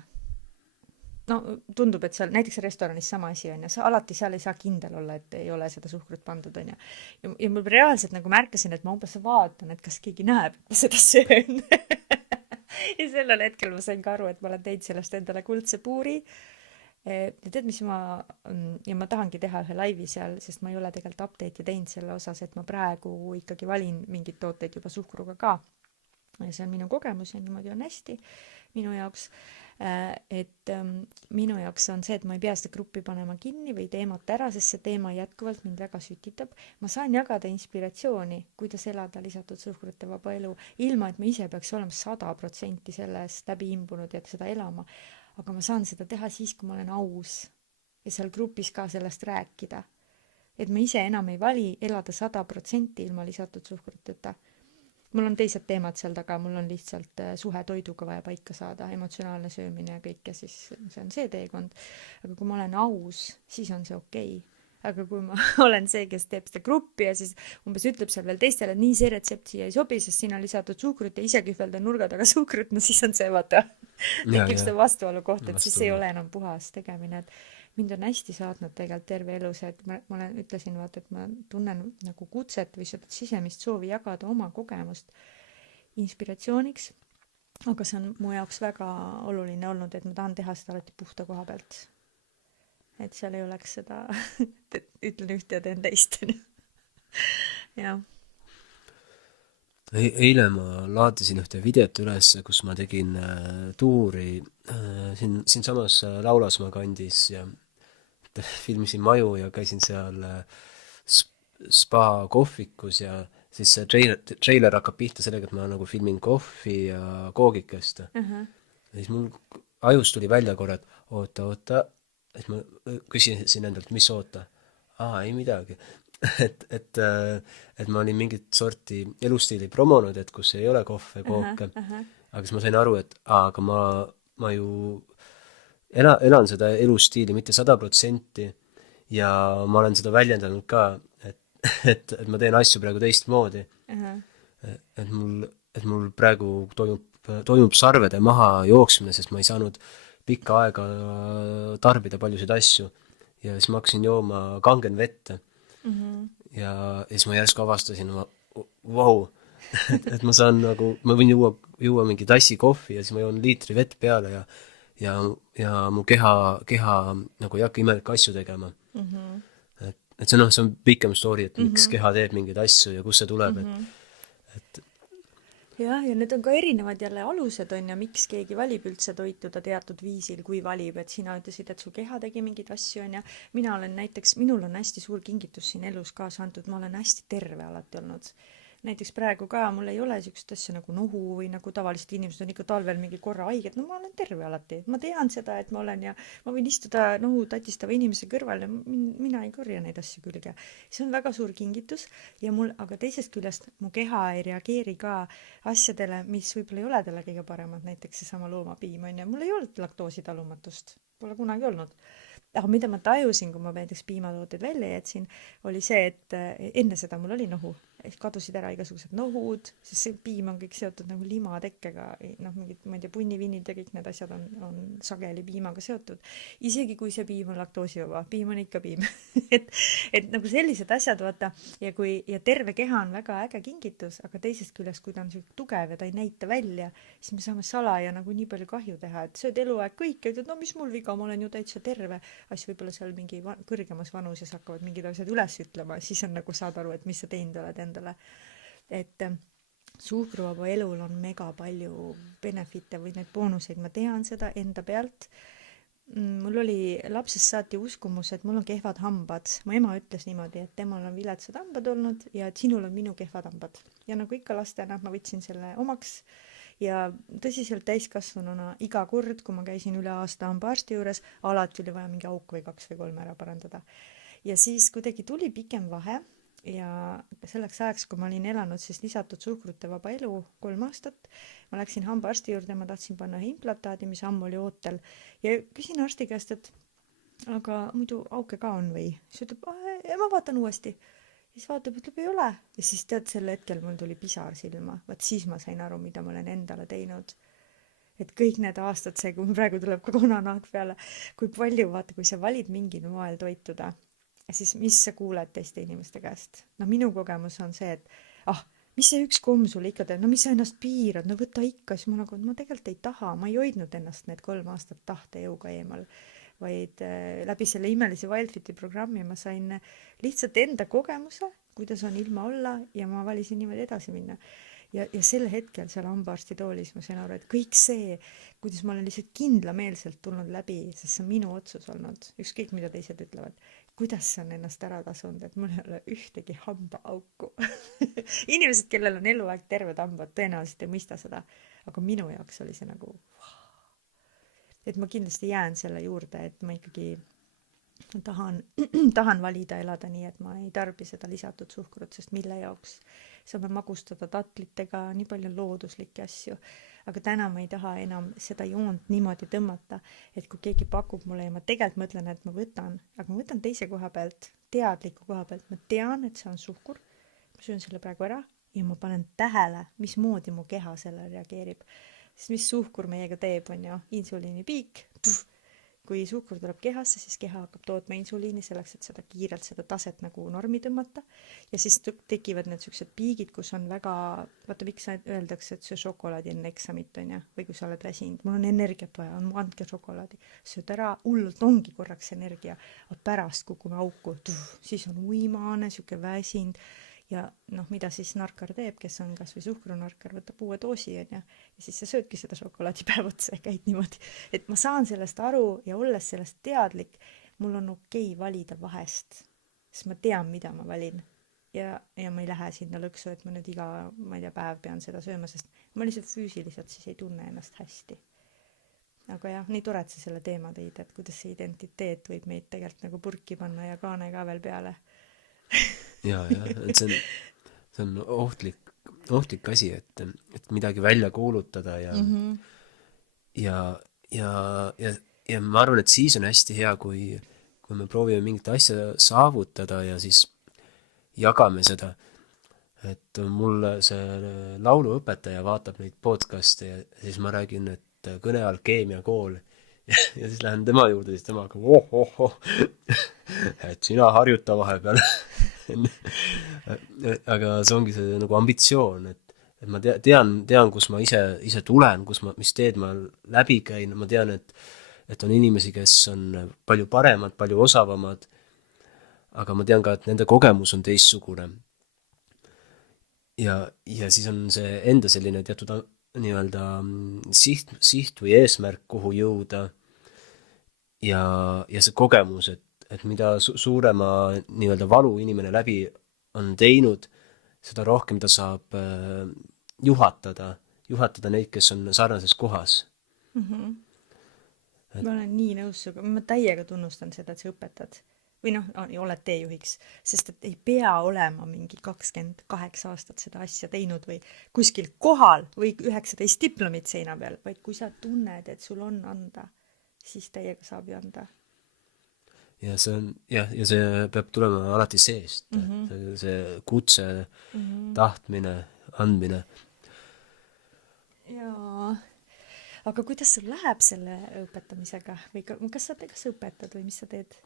tundub, et seal näiteks restoranis sama asi on ja alati seal ei saa kindel olla, et ei ole seda suhkrut pandud on ja ma reaalselt nagu märkasin, et ma umbes vaatan, et kas keegi näeb, et ma seda söön. Ja sellel hetkel ma sain ka aru, et ma olen teinud sellest endale kuldse puuri. Ja tead, mis ma tahangi teha ühe laivi seal, sest ma ei ole tegelikult update'i teinud selle osas, et ma praegu ikkagi valin mingid tooteid juba suhkruga ka. Ja see on minu kogemus ja niimoodi on hästi minu jaoks. Et minu jaoks on see, et ma ei pea seda gruppi panema kinni või teemat ära, sest see teema jätkuvalt mind väga sütitab. Ma saan jagada inspiratsiooni, kuidas elada lisatud suhkrute vaba elu, ilma et ma ise peaks olema 100% sellest läbi imbunud ja seda elama. Aga ma saan seda teha siis, kui ma olen aus ja seal grupis ka sellest rääkida. Et ma ise enam ei vali elada 100% ilma lisatud suhkruteta, mul on teised teemad seal taga, mul on lihtsalt suhe toiduga vaja paika saada, emotsionaalne söömine ja kõik ja siis see on see teekond. aga kui ma olen aus, siis on see okei. aga kui ma olen see, kes teeb seda gruppi ja siis umbes ütleb seal veel teistele, et nii see retsept siia ei sobi, sest siin on lisatud suhkrut ja ise kühveldan nurga taga suhkrut, no siis on see vaata, tekib see vastuolu koht, et siis ei ole enam puhas tegemine, et mind on hästi saatnud tegelikult terve elu see, et ma ütlesin vaata, et ma tunnen nagu kutset või seda sisemist soovi jagada oma kogemust inspiratsiooniks, aga see on mu jaoks väga oluline olnud, et ma tahan teha seda alati puhta koha pealt. Et seal ei oleks seda, et ütlen ühte ja teen teist. jah. Eile ma laadisin ühte videot üles, kus ma tegin tuuri siinsamas Laulasmaa kandis ja filmisin maju ja käisin seal spa kohvikus ja siis see treiler hakkab pihta sellega, et ma nagu filmin kohvi ja koogikest. Ja siis mul ajus tuli välja korra, et oota, et ma küsisin endalt, mis oota? Ei midagi. et ma olin mingit sorti elustiili promonud, et kus ei ole kohve, kooke. Aga siis ma sain aru, et aga ma ju elan seda elustiili mitte 100% ja ma olen seda väljendanud ka, et ma teen asju praegu teistmoodi. Et mul praegu toimub sarvede maha jooksmine, sest ma ei saanud pikka aega tarbida paljusid asju ja siis ma hakkasin jooma kangen vette ja siis ma järsku avastasin wow, et ma saan nagu, ma võin juua mingi tassi kohvi ja siis ma joon liitri vett peale ja mu keha nagu ei hakka imelikke asju tegema. Et see on pikem story, et miks keha teeb mingeid asju ja kus see tuleb, et jah, ja need on ka erinevad jälle alused on ja miks keegi valib üldse toituda teatud viisil, kui valib, et sina ütlesid, et su keha tegi mingeid asju on ja mina olen näiteks, minul on hästi suur kingitus siin elus kaasa antud, ma olen hästi terve alati olnud. Näiteks praegu ka mul ei ole siukest asja nagu nohu või nagu tavaliselt inimesed on ikka talvel mingi korra haiged, no ma olen terve alati, ma tean seda, et ma olen ja ma võin istuda nohu tatistava inimese kõrval ja mina ei korja neid asju külge. See on väga suur kingitus ja aga teisest küljest mu keha ei reageeri ka asjadele, mis võib-olla ei ole talle kõige paremad, näiteks seesama loomapiim on ja mul ei olnud laktoositalumatust, pole kunagi olnud. Aga mida ma tajusin, kui ma näiteks piimatooted välja jätsin, oli see, et enne seda mul oli nohu. Kadusid ära igasugused nohud, sest see piim on kõik seotud nagu limatekkega, mingid, ma ei tea, punnivinid ja kõik need asjad on sageli piimaga seotud. Isegi kui see piim on laktoosivaba, piim on ikka piim. et nagu sellised asjad, vaata, ja terve keha on väga äge kingitus, aga teisest küljest, kui ta on selline tugev ja ta ei näita välja, siis me saame salaja nagu nii palju kahju teha, et sööd eluaeg kõik ja ütled, no mis mul viga, ma olen ju täitsa terve. Siis võib-olla seal mingi kõrgemas vanuses hakkavad mingid asjad üles ütlema, siis on nagu saad aru, et mis sa teinud oled endale. Et suhkruvaba elul on mega palju benefite või neid boonuseid, ma tean seda enda pealt. Mul oli lapsest saati uskumus, et mul on kehvad hambad. Mu ema ütles niimoodi, et temal on viletsad hambad olnud ja et sinul on minu kehvad hambad. Ja nagu ikka lastena ma võtsin selle omaks ja tõsiselt täiskasvanuna iga kord, kui ma käisin üle aasta hambaarsti juures, alati oli vaja mingi auk või 2 või 3 ära parandada. Ja siis kuidagi tuli pikem vahe ja selleks ajaks, kui ma olin elanud siis lisatud suhkrute vaba elu 3 aastat, ma läksin hambaarsti juurde, ma tahtsin panna implantaadi, mis ammu oli ootel ja küsin arsti käest, et aga muidu auke ka on või? Siis ütleb, ma vaatan uuesti. Siis vaatab, ütleb, ei ole. Ja siis tead, sel hetkel mul tuli pisar silma. Vaat siis ma sain aru, mida ma olen endale teinud. Et kõik need aastad, see, kui praegu tuleb ka konanaad peale, kui palju, vaata, kui sa valid mingil moel toituda, siis mis sa kuuled teiste inimeste käest? No minu kogemus on see, et mis see üks komm sulle ikka teeb? No mis sa ennast piirad? No võta ikka. Siis ma tegelikult ei taha. Ma ei hoidnud ennast need 3 aastat tahtejõuga eemal. Vaid läbi selle imelise Wildfiti programmi ma sain lihtsalt enda kogemuse, kuidas on ilma olla ja ma valisin niimoodi edasi minna. Ja sel hetkel seal hambaarsti toolis ma sain aru, et kõik see, kuidas ma olen lihtsalt kindlameelselt tulnud läbi, sest see on minu otsus olnud, ükskõik mida teised ütlevad, kuidas see on ennast ära tasunud, et mul ei ole ühtegi hambaauku. Inimesed, kellel on eluaeg terved hambad, tõenäoliselt ei mõista seda, aga minu jaoks oli see nagu et ma kindlasti jään selle juurde, et ma ikkagi ma tahan valida elada nii, et ma ei tarbi seda lisatud suhkrut, sest mille jaoks? Saame magustada tatlitega, nii palju looduslikke asju. Aga täna ma ei taha enam seda joont niimoodi tõmmata, et kui keegi pakub mulle ja ma tegelikult mõtlen, et ma võtan, aga ma võtan teise koha pealt, teadliku koha pealt, ma tean, et see on suhkur, ma söön selle praegu ära ja ma panen tähele, mismoodi mu keha sellele reageerib. Sest mis suhkur meiega teeb, on ju, insuliinipiik, kui suhkur tuleb kehasse, siis keha hakkab tootma insuliini selleks, et seda kiirelt seda taset nagu normi tõmmata. Ja siis tekivad need sellised piigid, kus on väga, vaata miks öeldakse, et see šokolaadi enne eksamit on ja, või kui sa oled väsinud, mul on energiat vaja, andke šokolaadi. Sööd ära, hullult ongi korraks energia, aga pärast kukume auku, siis on uimane, siuke väsind. Ja noh, mida siis narkar teeb, kes on kas või suhkrunarkar, võtab uue doosi ja siis sa söödki seda šokolaadi päev otsa ja käid niimoodi. Et ma saan sellest aru ja olles sellest teadlik, mul on okei valida vahest, sest ma tean, mida ma valin. Ja ma ei lähe sinna lõksu, et ma nüüd iga, ma ei tea, päev pean seda sööma, sest ma lihtsalt füüsiliselt siis ei tunne ennast hästi. Aga jah, nii tore, et sa selle teema tõid, et kuidas see identiteet võib meid tegelikult nagu purki panna ja kaane ka veel peale. et see on ohtlik asi, et midagi välja kuulutada ja ja ma arvan, et siis on hästi hea, kui me proovime mingit asja saavutada ja siis jagame seda. Et mulle see lauluõpetaja vaatab neid podcast'e ja siis ma räägin, et kõne all keemiakool ja siis lähen tema juurde, siis tema hakkab et sina harjuta vahepeal. Aga see ongi see nagu ambitsioon, et ma tean, kus ma ise tulen, mis teed ma läbi käin, ma tean, et on inimesi, kes on palju paremad, palju osavamad, aga ma tean ka, et nende kogemus on teistsugune. Ja siis on see enda selline teatud nii-öelda siht või eesmärk, kuhu jõuda ja see kogemus, et mida suurema nii-öelda valu inimene läbi on teinud, seda rohkem ta saab juhatada neid, kes on sarnases kohas. Ma olen nii nõus suga, ma täiega tunnustan seda, et sa õpetad või noh, oled teejuhiks, sest et ei pea olema mingi 28 aastat seda asja teinud või kuskil kohal või 19 diplomit seina peal, vaid kui sa tunned, et sul on anda, siis täiega saab ju anda. Ja see peab tulema alati seest, see kutse, tahtmine, andmine. Jaa, aga kuidas sul läheb selle õpetamisega või kas sa õpetad või mis sa teed?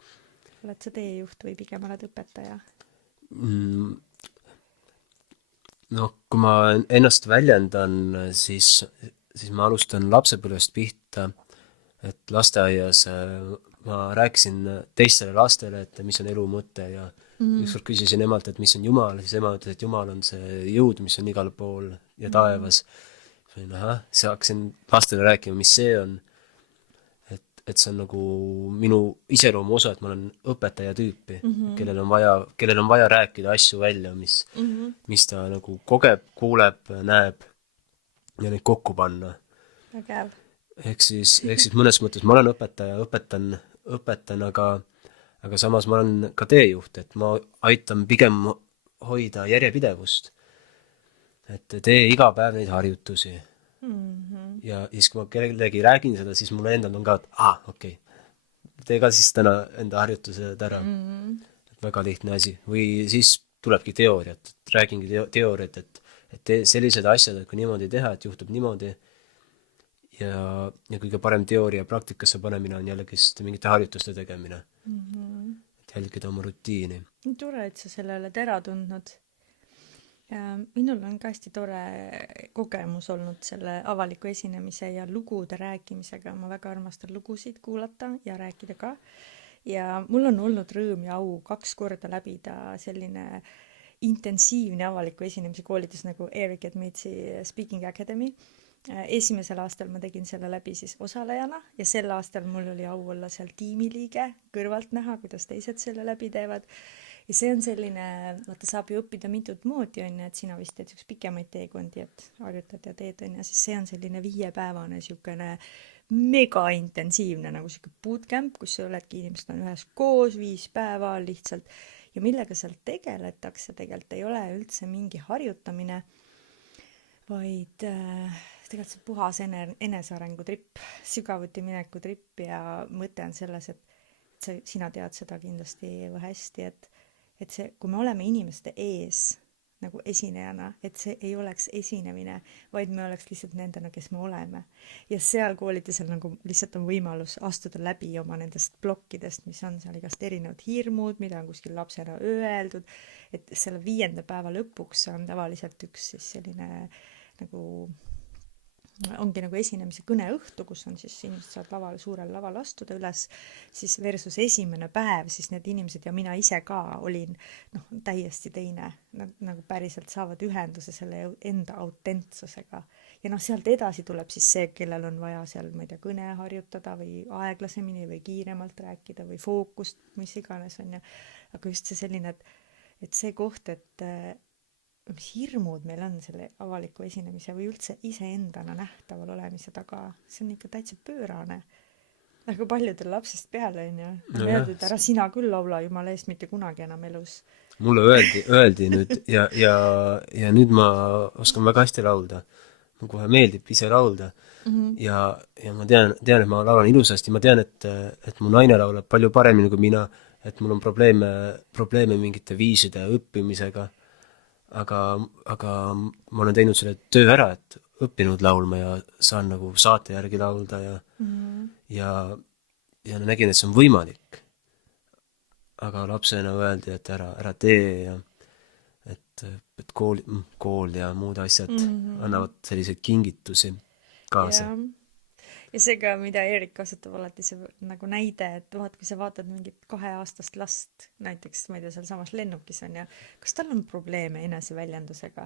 Oled sa teejuht või pigem oled õpetaja? No, kui ma ennast väljendan, siis ma alustan lapsepõlvest pihta, et lasteaias ma rääkisin teistele lastele, et mis on elu mõte ja ükskord küsisin emalt, et mis on Jumal, siis ema ütles, et Jumal on see jõud, mis on igal pool ja taevas. Siis hakkasin lastele rääkima, mis see on. Et see on nagu minu iseloomu osa, et ma olen õpetaja tüüpi, kellel on vaja rääkida asju välja, mis ta nagu kogeb, kuuleb, näeb ja neid kokku panna. Vägev. Ehk siis mõnes mõttes ma olen õpetaja, õpetan, aga samas ma olen ka teejuht, et ma aitan pigem hoida järjepidevust. Et tee iga päev neid harjutusi. Ja siis kui ma kellegi räägin seda, siis mulle endal on ka, et okei, tee ka siis täna enda harjutused ära. Väga lihtne asi. Või siis tulebki teooriat, räägingi teooriat, et sellised asjad, et kui niimoodi teha, et juhtub niimoodi ja kõige parem teooria praktikasse panemine on jällegi mingite harjutuste tegemine. Et jälgida oma rutiini. Tore, et sa selle oled ära tundnud. Minul on ka hästi tore kogemus olnud selle avaliku esinemise ja lugude rääkimisega. Ma väga armastan lugusid kuulata ja rääkida ka. Ja mul on olnud rõõm ja au 2 korda läbida selline intensiivne avaliku esinemise koolitus nagu Eric Edmitsi Speaking Academy. Esimesel aastal ma tegin selle läbi siis osalejana ja sel aastal mul oli au olla seal tiimiliige, kõrvalt näha, kuidas teised selle läbi teevad. Ja see on selline, vaata saab ju õppida mitut moodi on, et sina vist teed üks pikemaid teekondi, et harjutad ja teed on ja siis see on selline 5-päevane siukene mega intensiivne nagu sihuke bootcamp, kus sa oledki, inimesed on ühes koos 5 päeva lihtsalt ja millega seal tegeletakse, tegelikult ei ole üldse mingi harjutamine, vaid tegelikult see puhas enesearengu tripp, sügavuti mineku tripp ja mõte on selles, et sina tead seda kindlasti hästi, et see, kui me oleme inimeste ees nagu esinejana, et see ei oleks esinemine, vaid me oleks lihtsalt nendena, kes me oleme. Ja seal koolitusel nagu lihtsalt on võimalus astuda läbi oma nendest plokkidest, mis on seal igast erinevad hirmud, mida on kuskil lapsena öeldud, et selle 5. päeva lõpuks on tavaliselt üks siis selline nagu ongi nagu esinemise kõneõhtu, kus on siis inimesed saavad laval, suurel laval astuda üles, siis versus esimene päev, siis need inimesed ja mina ise ka olin täiesti teine, nagu päriselt saavad ühenduse selle enda autentsusega. Ja sealt edasi tuleb siis see, kellel on vaja seal, ma ei tea, kõne harjutada või aeglasemini või kiiremalt rääkida või fookust, mis iganes on ja, aga just see selline, et see koht, et mis hirmud meil on selle avaliku esinemise või üldse iseendana nähtaval olemise taga, see on ikka täitsa pöörane. Nagu paljudel lapsest peale on ju. Öeldi, et ära sina küll laula jumala eest mitte kunagi enam elus. Mulle öeldi nüüd ja nüüd ma oskan väga hästi laulda. Mulle kohe meeldib ise laulda. Ja ma tean, et ma laulan ilusasti. Ma tean, et mu naine laulab palju paremini kui mina, et mul on probleeme mingite viiside õppimisega. Aga ma olen teinud selle töö ära, et õppinud laulma ja saan nagu saate järgi laulda ja nägin, et see on võimalik. Aga lapsena öeldi, et ära tee ja et kool ja muud asjad annavad selliseid kingitusi kaasa. Ja seega, mida Erik kasutab alati see nagu näide, et kui sa vaatad mingit 2-aastast last, näiteks, ma ei tea, seal samas lennukis on ja kas tal on probleeme eneseväljendusega?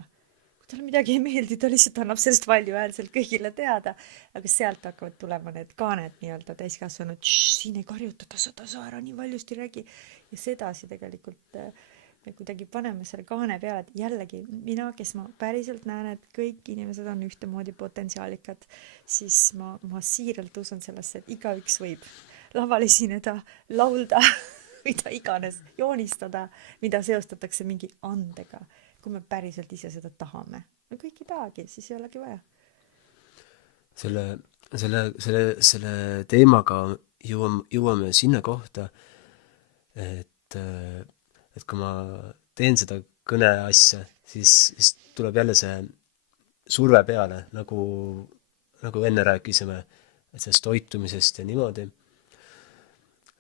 Kui tal midagi ei meeldi, ta lihtsalt annab sellest valju häälselt kõigile teada, aga sealt hakkavad tulema need kaaned nii-öelda täiskasvanud, siin ei karjuta, sa ära nii valjusti räägi ja sedasi tegelikult me kuidagi paneme selle kaane peale, et jällegi mina, kes ma päriselt näen, et kõik inimesed on ühtemoodi potentsiaalikad, siis ma siiralt usun sellesse, et igaüks võib laval esineda, laulda, mida iganes, joonistada, mida seostatakse mingi andega, kui me päriselt ise seda tahame. No kõik ei tahagi, siis ei olegi vaja. Selle teemaga jõuame sinna kohta, et kui ma teen seda kõne asja, siis tuleb jälle see surve peale, nagu enne rääkisime, et sellest toitumisest ja niimoodi.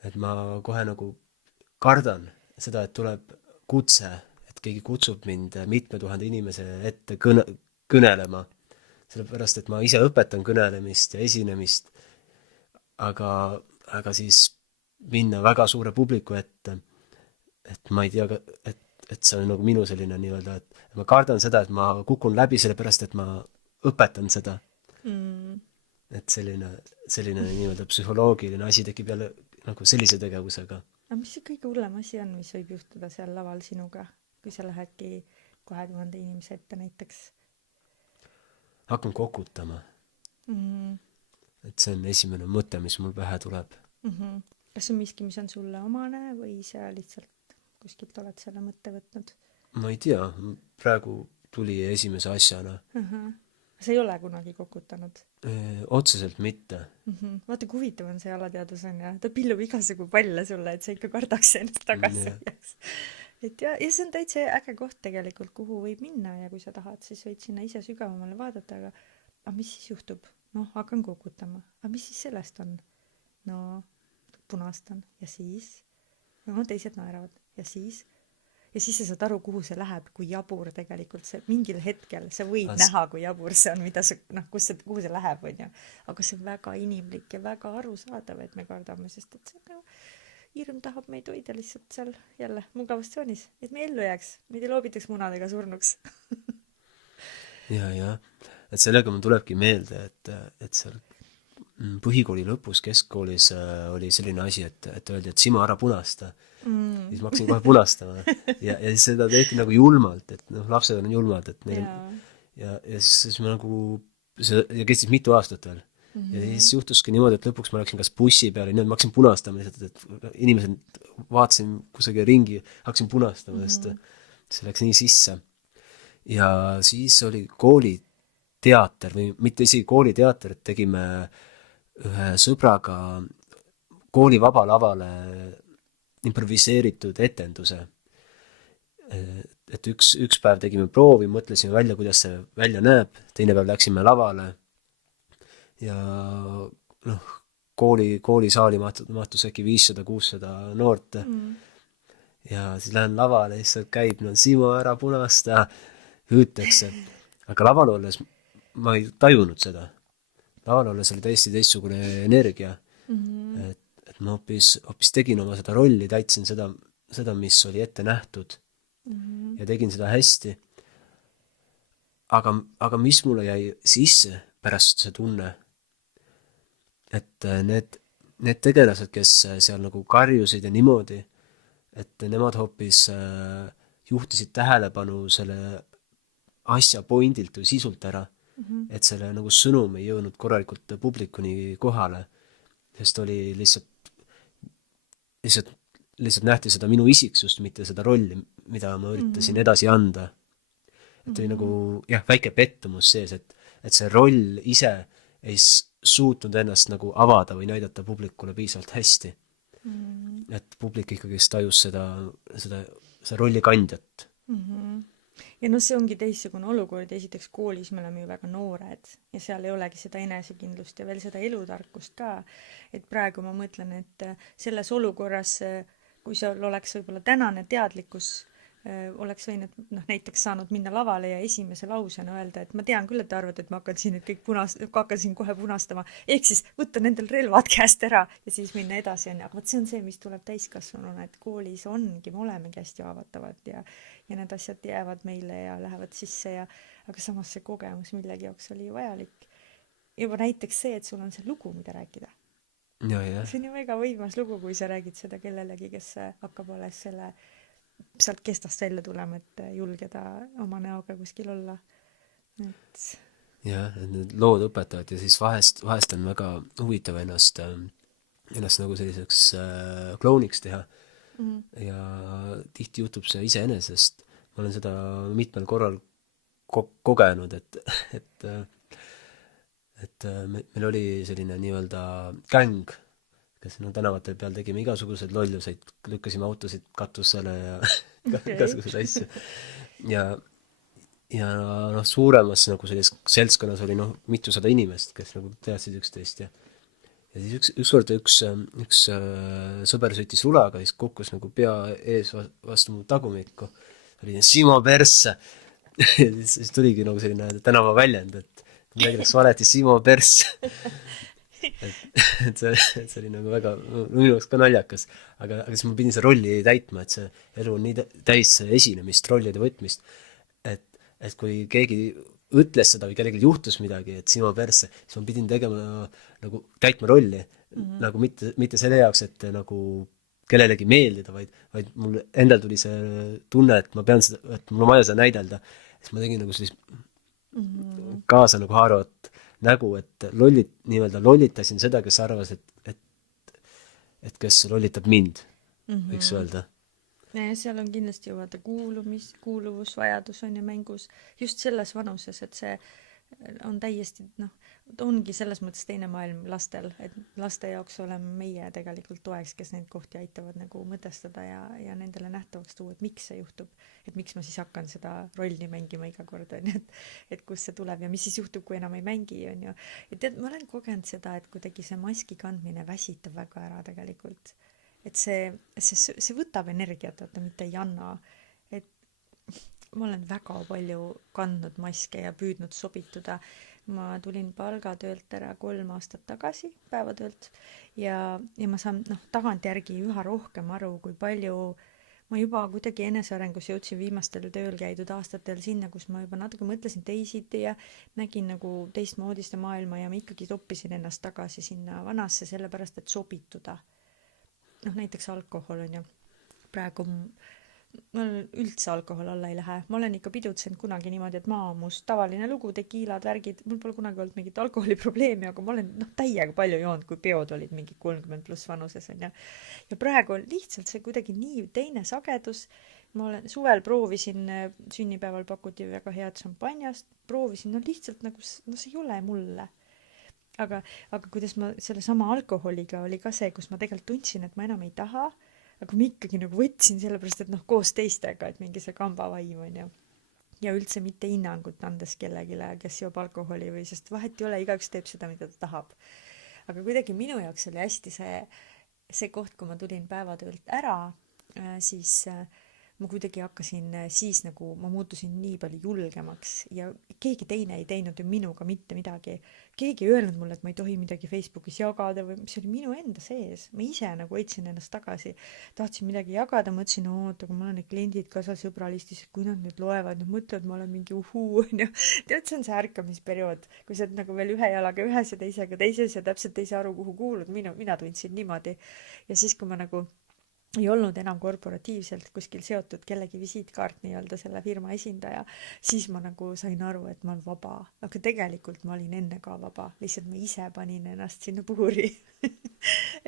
Et ma kohe nagu kardan seda, et tuleb kutse, et keegi kutsub mind mitme tuhande inimese ette kõnelema. Sellepärast, et ma ise õpetan kõnelemist ja esinemist, aga siis minna väga suure publiku ette, et ma ei tea, et see on nagu minu selline nii-öelda, et ma kardan seda, et ma kukun läbi sellepärast, et ma õpetan seda. Et selline nii-öelda psühholoogiline asi tekib jälle nagu sellise tegevusega. Aga mis see kõige hullem asi on, mis võib juhtuda seal laval sinuga, kui sa lähedki 2000 inimese ette näiteks? Hakkan kokutama. Et see on esimene mõte, mis mul pähe tuleb. Kas on miski, mis on sulle omane või sa lihtsalt kuskilt oled selle mõtte võtnud? Ma ei tea, praegu tuli esimese asjana. Sa ei ole kunagi kokutanud? Otseselt mitte. Vaata, kui huvitav on see alateadus on ja ta pillub igasugu palle sulle, et sa ikka kardaks ennast tagasi. Ja see on täitsa äge koht tegelikult, kuhu võib minna ja kui sa tahad, siis võid sinna ise sügavamale vaadata, aga mis siis juhtub? Hakkan kokutama. Aga mis siis sellest on? Punastan ja siis teised naeravad ja siis sa saad aru, kuhu see läheb, kui jabur tegelikult see mingil hetkel sa võid näha, kui jabur see on, mida sa, kuhu see läheb, on ju. Aga see on väga inimlik ja väga arusaadav, et me kardame, sest et see hirm tahab meid hoida lihtsalt seal jälle mugavustsoonis, et me ellu jääks, meid ei loobitaks munadega surnuks. Ja, et sellega mul tulebki meelde, et seal põhikooli lõpus keskkoolis oli selline asi, et öeldi, et Simo ära punasta. Siis ma hakkasin kohe punastama. Ja siis seda tehti nagu julmalt, et lapsed on julmad, et neil ja siis ma nagu, ja kestis mitu aastat veel. Ja siis juhtuski niimoodi, et lõpuks ma läksin kas bussi peale, niimoodi ma hakkasin punastama lihtsalt, et inimesed vaatasin kusagil ringi, hakkasin punastama, sest see läks nii sisse. Ja siis oli kooliteater või mitte isegi kooliteater, et tegime ühe sõbraga kooli vabalavale improviseeritud etenduse. Et üks päev tegime proovi, mõtlesime välja, kuidas see välja näeb, teine päev läksime lavale ja koolisaali mahtus äkki 500-600 noort ja siis lähen lavale, lihtsalt käib, Simo, ära punasta, hüütakse. Aga laval olles ma ei tajunud seda. Laval olles oli täiesti teistsugune energia. Et ma hoopis tegin oma seda rolli, täitsin seda, mis oli ette nähtud ja tegin seda hästi. Aga mis mulle jäi sisse pärast see tunne, et need tegelased, kes seal nagu karjusid ja niimoodi, et nemad hoopis juhtisid tähelepanu selle asja pointilt või sisult ära, et selle nagu sõnum ei jõudnud korralikult publikuni kohale, sest oli lihtsalt nähti seda minu isiksust, mitte seda rolli, mida ma üritasin edasi anda. Et oli nagu, väike pettumus sees, et see roll ise ei suutnud ennast nagu avada või näidata publikule piisavalt hästi. Et publik ikkagi tajus seda rolli kandjat. Ja see ongi teistsugune olukord. Esiteks koolis me oleme ju väga noored ja seal ei olegi seda enesekindlust ja veel seda elutarkust ka. Et praegu ma mõtlen, et selles olukorras, kui seal oleks võib-olla tänane teadlikkus, oleks võinud näiteks saanud minna lavale ja esimese lausena öelda, et ma tean küll, et te arvate, et ma hakkasin kohe punastama. Ehk siis võtta nendel relvad käest ära ja siis minna edasi. Aga see on see, mis tuleb täiskasvanuna, et koolis ongi, me olemegi hästi haavatavad ja need asjad jäävad meile ja lähevad sisse. Aga samas see kogemus millegi jaoks oli vajalik. Juba näiteks see, et sul on see lugu, mida rääkida. See on ju väga võimas lugu, kui sa räägid seda kellelegi, kes hakkab alles selle sealt kestast välja tulema, et julgeda oma näoga kuskil olla. Jah, et need lood õpetavad ja siis vahest on väga huvitav ennast nagu selliseks klouniks teha. Ja tihti juhtub see iseenesest. Ma olen seda mitmel korral kogenud, et meil oli selline nii-öelda gäng, kes tänavatel peal tegime igasuguseid lolluseid, lükkasime autosid katusele ja igasuguseid asju. Ja suuremas nagu selles seltskonnas oli mitusada inimest, kes nagu teadsid üksteist. Ja siis ükskord üks sõber sõitis rulaga, siis kukkus nagu pea ees vastu mu tagumikku. Oli Simo persse. Ja siis tuligi nagu selline tänava väljend, et midagi läks valeti, Simo persse. Et see oli nagu väga minu jaoks ka naljakas, aga siis ma pidin see rolli täitma, et see elu on nii täis esinemist, rollide võtmist, et kui keegi ütles seda või kellelgi juhtus midagi, et Simo persse, siis ma pidin tegema nagu täitma rolli, nagu mitte selle jaoks, et nagu kellelegi meeldida, vaid mul endal tuli see tunne, et ma pean seda, et mul on vaja seda näidelda, siis ma tegin nagu sellist kaasa nagu haaravat nägu, et lollitasin seda, kes arvas, et kes lollitab mind, võiks öelda. Ja seal on kindlasti ju vaata kuuluvusvajadus on ju mängus just selles vanuses, et see on täiesti, ongi selles mõttes teine maailm lastel, et laste jaoks oleme meie tegelikult toeks, kes neid kohti aitavad nagu mõtestada ja nendele nähtavaks tuua, et miks see juhtub, et miks ma siis hakkan seda rolli mängima iga kord, on ju, et kust see tuleb ja mis siis juhtub, kui enam ei mängi, on ju. Ja tead, ma olen kogenud seda, et kuidagi see maski kandmine väsitab väga ära tegelikult, et see võtab energiat, et ta mitte ei anna, et ma olen väga palju kandnud maske ja püüdnud sobituda. Ma tulin palgatöölt ära 3 aastat tagasi päevatöölt ja ma saan tagantjärgi üha rohkem aru, kui palju ma juba kuidagi enesearengus jõudsin viimastel tööl käidud aastatel sinna, kus ma juba natuke mõtlesin teisiti ja nägin nagu teistmoodi seda maailma ja ma ikkagi toppisin ennast tagasi sinna vanasse sellepärast, et sobituda. Näiteks alkohol on ju praegu mul üldse alkohol alla ei lähe. Ma olen ikka pidutsenud kunagi niimoodi, et must tavaline lugu, tekiilad, värgid, mul pole kunagi olnud mingit alkoholiprobleemi, aga ma olen täiega palju joonud, kui peod olid mingi 30 pluss vanuses, on ju. Ja praegu on lihtsalt see kuidagi nii teine sagedus. Ma olen suvel proovisin, sünnipäeval pakuti väga head šampanjast, proovisin, lihtsalt nagu, see ei ole mulle. Aga kuidas ma selle sama alkoholiga oli ka see, kus ma tegelikult tundsin, et ma enam ei taha, aga ma ikkagi nagu võtsin sellepärast, et koos teistega, et mingi see kambavaim on ju. Ja üldse mitte hinnangut andes kellegile, kes joob alkoholi või, sest vahet ei ole, igaüks teeb seda, mida ta tahab. Aga kuidagi minu jaoks oli hästi see koht, kui ma tulin päevatöölt ära, siis ma kuidagi hakkasin siis nagu, ma muutusin nii palju julgemaks ja keegi teine ei teinud ju minuga mitte midagi. Keegi ei öelnud mulle, et ma ei tohi midagi Facebookis jagada või mis oli minu enda sees. Ma ise nagu hoidsin ennast tagasi. Tahtsin midagi jagada, mõtlesin, aga mul on need kliendid ka seal sõbralistis, et kui nad nüüd loevad, nad mõtlevad, ma olen mingi uhuu, on ju. Tead, see on see ärkamisperiood, kui sa oled nagu veel ühe jalaga ühes ja teisega teises ja täpselt ei saa aru, kuhu kuulud. Mina tundsin niimoodi. Ja siis, kui ma nagu ei olnud enam korporatiivselt kuskil seotud kellegi visiitkaart nii-öelda selle firma esindaja, siis ma nagu sain aru, et ma olen vaba. Aga tegelikult ma olin enne ka vaba, lihtsalt ma ise panin ennast sinna puhuri.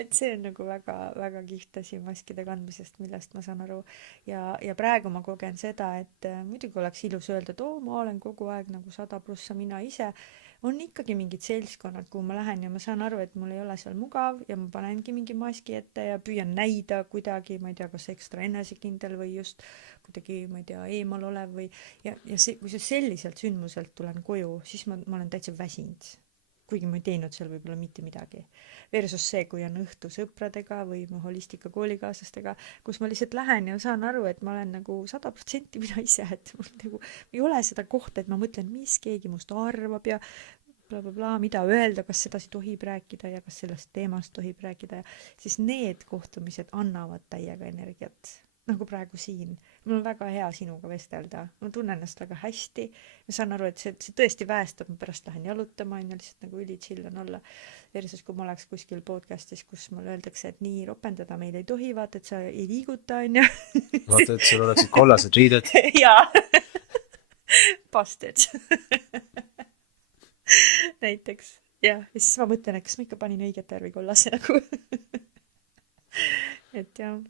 Et see on nagu väga, väga kihvt asi maskide kandmisest, millest ma saan aru. Ja praegu ma kogen seda, et muidugi oleks ilus öelda, et ma olen kogu aeg nagu 100+ mina ise. On ikkagi mingid seltskonnad, kuhu ma lähen ja ma saan aru, et mul ei ole seal mugav ja ma panengi mingi maski ette ja püüan näida kuidagi, ma ei tea, kas ekstra enesekindel või just kuidagi, ma ei tea, eemal olev või ja see, kui see selliselt sündmuselt tulen koju, siis ma olen täitsa väsinud. Kuigi ma ei teinud seal võib-olla mitte midagi. Versus see, kui on õhtu sõpradega või holistika koolikaaslastega, kus ma lihtsalt lähen ja saan aru, et ma olen nagu 100% mina ise, et mul nagu ei ole seda kohta, et ma mõtlen, mis keegi must arvab ja bla, mida öelda, kas sedasi tohib rääkida ja kas sellest teemast tohib rääkida ja siis need kohtumised annavad täiega energiat. Nagu praegu siin. Mul on väga hea sinuga vestelda. Ma tunnen ennast väga hästi. Ma saan aru, et see tõesti väestab. Ma pärast lähen jalutama ja lihtsalt nagu üli chill on olla. Versus kui ma oleks kuskil podcastis, kus mulle öeldakse, et nii ropendada meil ei tohi, vaata, et sa ei liiguta, on ju. Vaata, et sul oleksid kollased riided. Jaa. Busted. Näiteks. Ja siis ma mõtlen, et kas ma ikka panin õiget värvi kollase nagu. Et jah.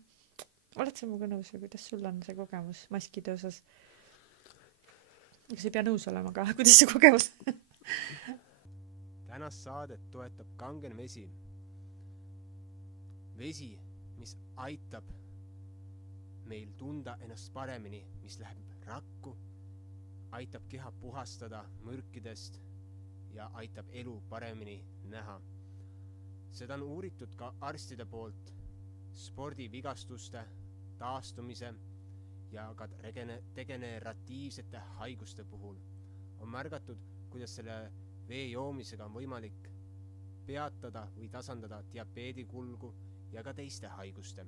Oled sa muga nõus või kuidas sul on see kogemus maskide osas? Kas ei pea nõus olema ka? Kuidas see kogemus? Tänast saadet toetab Kangen vesi. Vesi, mis aitab meil tunda ennast paremini, mis läheb rakku, aitab keha puhastada mürkidest ja aitab elu paremini näha. Seda on uuritud ka arstide poolt spordivigastuste, taastumise ja ka degeneratiivsete haiguste puhul. On märgatud, kuidas selle vee joomisega on võimalik peatada või tasandada diabeedikulgu ja ka teiste haiguste.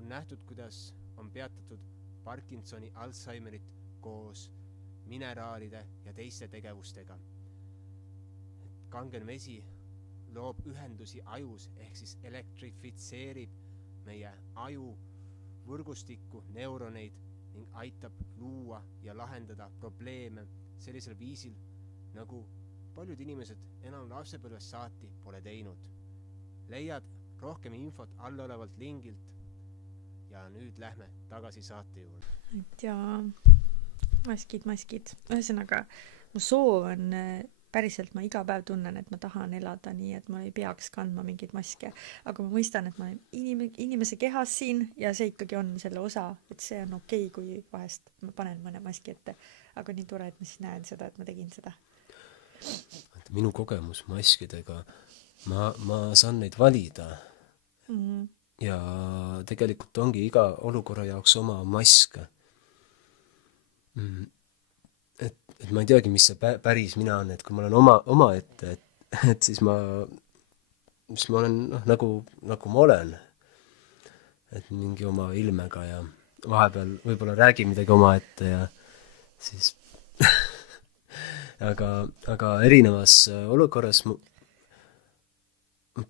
On nähtud, kuidas on peatatud Parkinsoni, Alzheimerit koos mineraalide ja teiste tegevustega. Kangen vesi loob ühendusi ajus ehk siis elektrifitseerib meie aju võrgustikku, neuroneid ning aitab luua ja lahendada probleeme sellisel viisil, nagu paljud inimesed enam lapsepõlvest saati pole teinud. Leiad rohkem infot allolevalt lingilt ja nüüd lähme tagasi saate juurde. Et jaa, maskid. Ühesõnaga, mu soov on päriselt ma iga päev tunnen, et ma tahan elada nii, et ma ei peaks kandma mingeid maske. Aga ma mõistan, et ma olen inimese kehas siin ja see ikkagi on selle osa, et see on okei, kui vahest ma panen mõne maski ette. Aga nii tore, et ma siis näen seda, et ma tegin seda. Minu kogemus maskidega, ma saan neid valida. Ja tegelikult ongi iga olukorra jaoks oma mask. Et ma ei teagi, mis see päris mina on, et kui ma olen oma ette, et siis ma olen nagu ma olen. Et mingi oma ilmega ja vahepeal võib-olla räägi midagi oma ette ja siis aga erinevas olukorras ma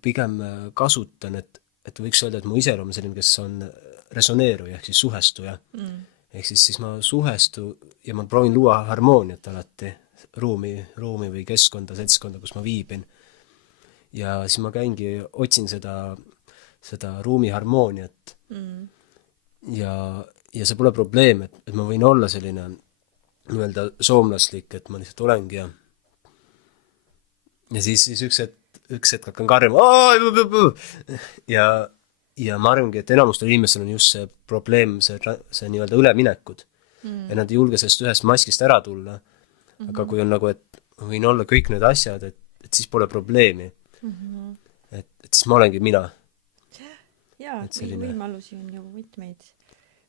pigem kasutan, et võiks öelda, et mu iseloom on selline, kes on resoneeruja ehk siis suhestuja. ehk siis ma suhestu ja ma proovin luua harmooniat alati, ruumi või keskkonda, seltskonda, kus ma viibin. Ja siis ma käingi, otsin seda ruumi harmooniat. Ja see pole probleem, et ma võin olla selline nii-öelda soomlaslik, et ma lihtsalt olengi ja siis üks hetk hakkan karjuma ja ma arvangi, et enamustel inimestel on just see probleem, see nii-öelda üleminekud. Ja nad ei julge sellest ühest maskist ära tulla. Aga kui on nagu, et ma võin olla kõik need asjad, et siis pole probleemi. Et siis ma olengi mina. Jaa, Et selline- võimalusi on ju mitmeid.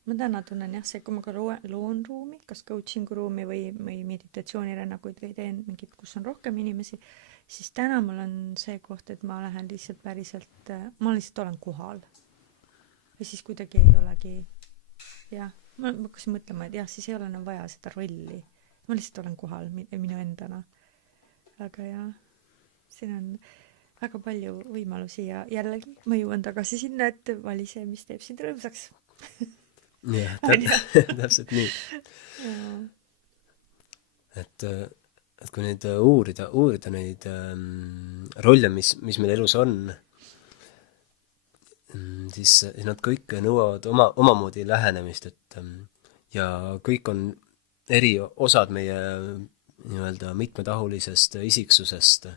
Ma täna tunnen jah, see, kui ma ka loon ruumi, kas coaching ruumi või meditatsioonirännakuid või teen mingid, kus on rohkem inimesi, siis täna mul on see koht, et ma lähen lihtsalt päriselt, ma lihtsalt olen kohal. Või siis kuidagi ei olegi, jah, ma hakkasin mõtlema, et jah, siis ei ole enam vaja seda rolli. Ma lihtsalt olen kohal minu endana. Aga jah, siin on väga palju võimalusi ja jällegi ma jõuan tagasi sinna, et vali see, mis teeb sind rõõmsaks. Jah, täpselt nii. Et kui neid uurida neid rolle, mis meil elus on, siis nad kõik nõuavad omamoodi lähenemist, et ja kõik on eri osad meie nii-öelda mitmetahulisest isiksusest.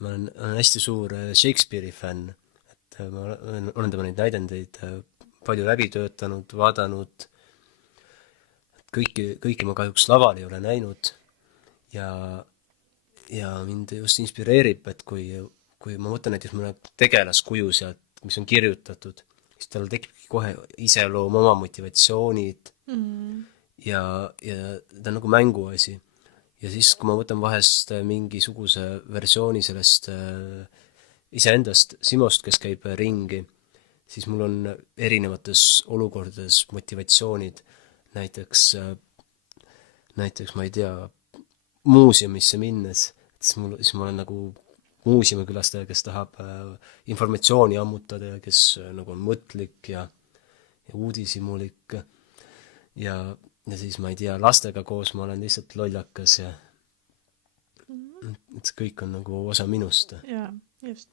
Ma olen hästi suur Shakespeare'i fänn, et ma olen tema neid näidendeid palju läbi töötanud, vaadanud, kõiki ma kahjuks laval ei ole näinud ja mind just inspireerib, et kui ma mõtlen näiteks mõne tegelaskuju sealt, mis on kirjutatud, siis tal tekibki kohe iseloom, oma motivatsioonid ja ta on nagu mänguasi. Ja siis, kui ma võtan vahest mingisuguse versiooni sellest iseendast Simost, kes käib ringi, siis mul on erinevates olukordades motivatsioonid, näiteks ma ei tea, muuseumisse minnes, siis ma olen nagu muuseumikülastaja, kes tahab informatsiooni ammutada ja kes nagu on mõtlik ja uudishimulik ja siis ma ei tea, lastega koos ma olen lihtsalt lollakas ja et see kõik on nagu osa minust. Jaa, just.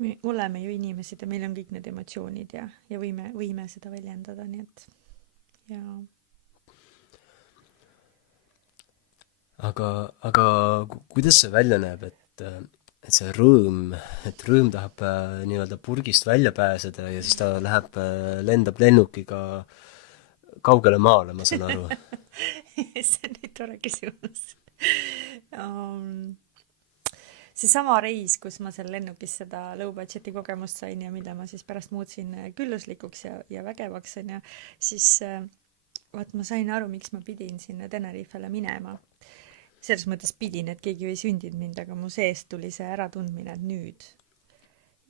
Me oleme ju inimesed ja meil on kõik need emotsioonid ja võime seda väljendada, nii et jaa. Aga kuidas see välja näeb, et see rõõm tahab nii-öelda purgist välja pääseda ja siis ta lendab lennukiga kaugele maale, ma saan aru. See on nii tore küsimus. Seesama reis, kus ma seal lennukis seda low budgeti kogemust sain ja mida ma siis pärast muutsin külluslikuks ja vägevaks, on ja siis vaat ma sain aru, miks ma pidin sinna Tenerifele minema. Selles mõttes pidin, et keegi ei sündinud mind, aga mu seest tuli see äratundmine, et nüüd.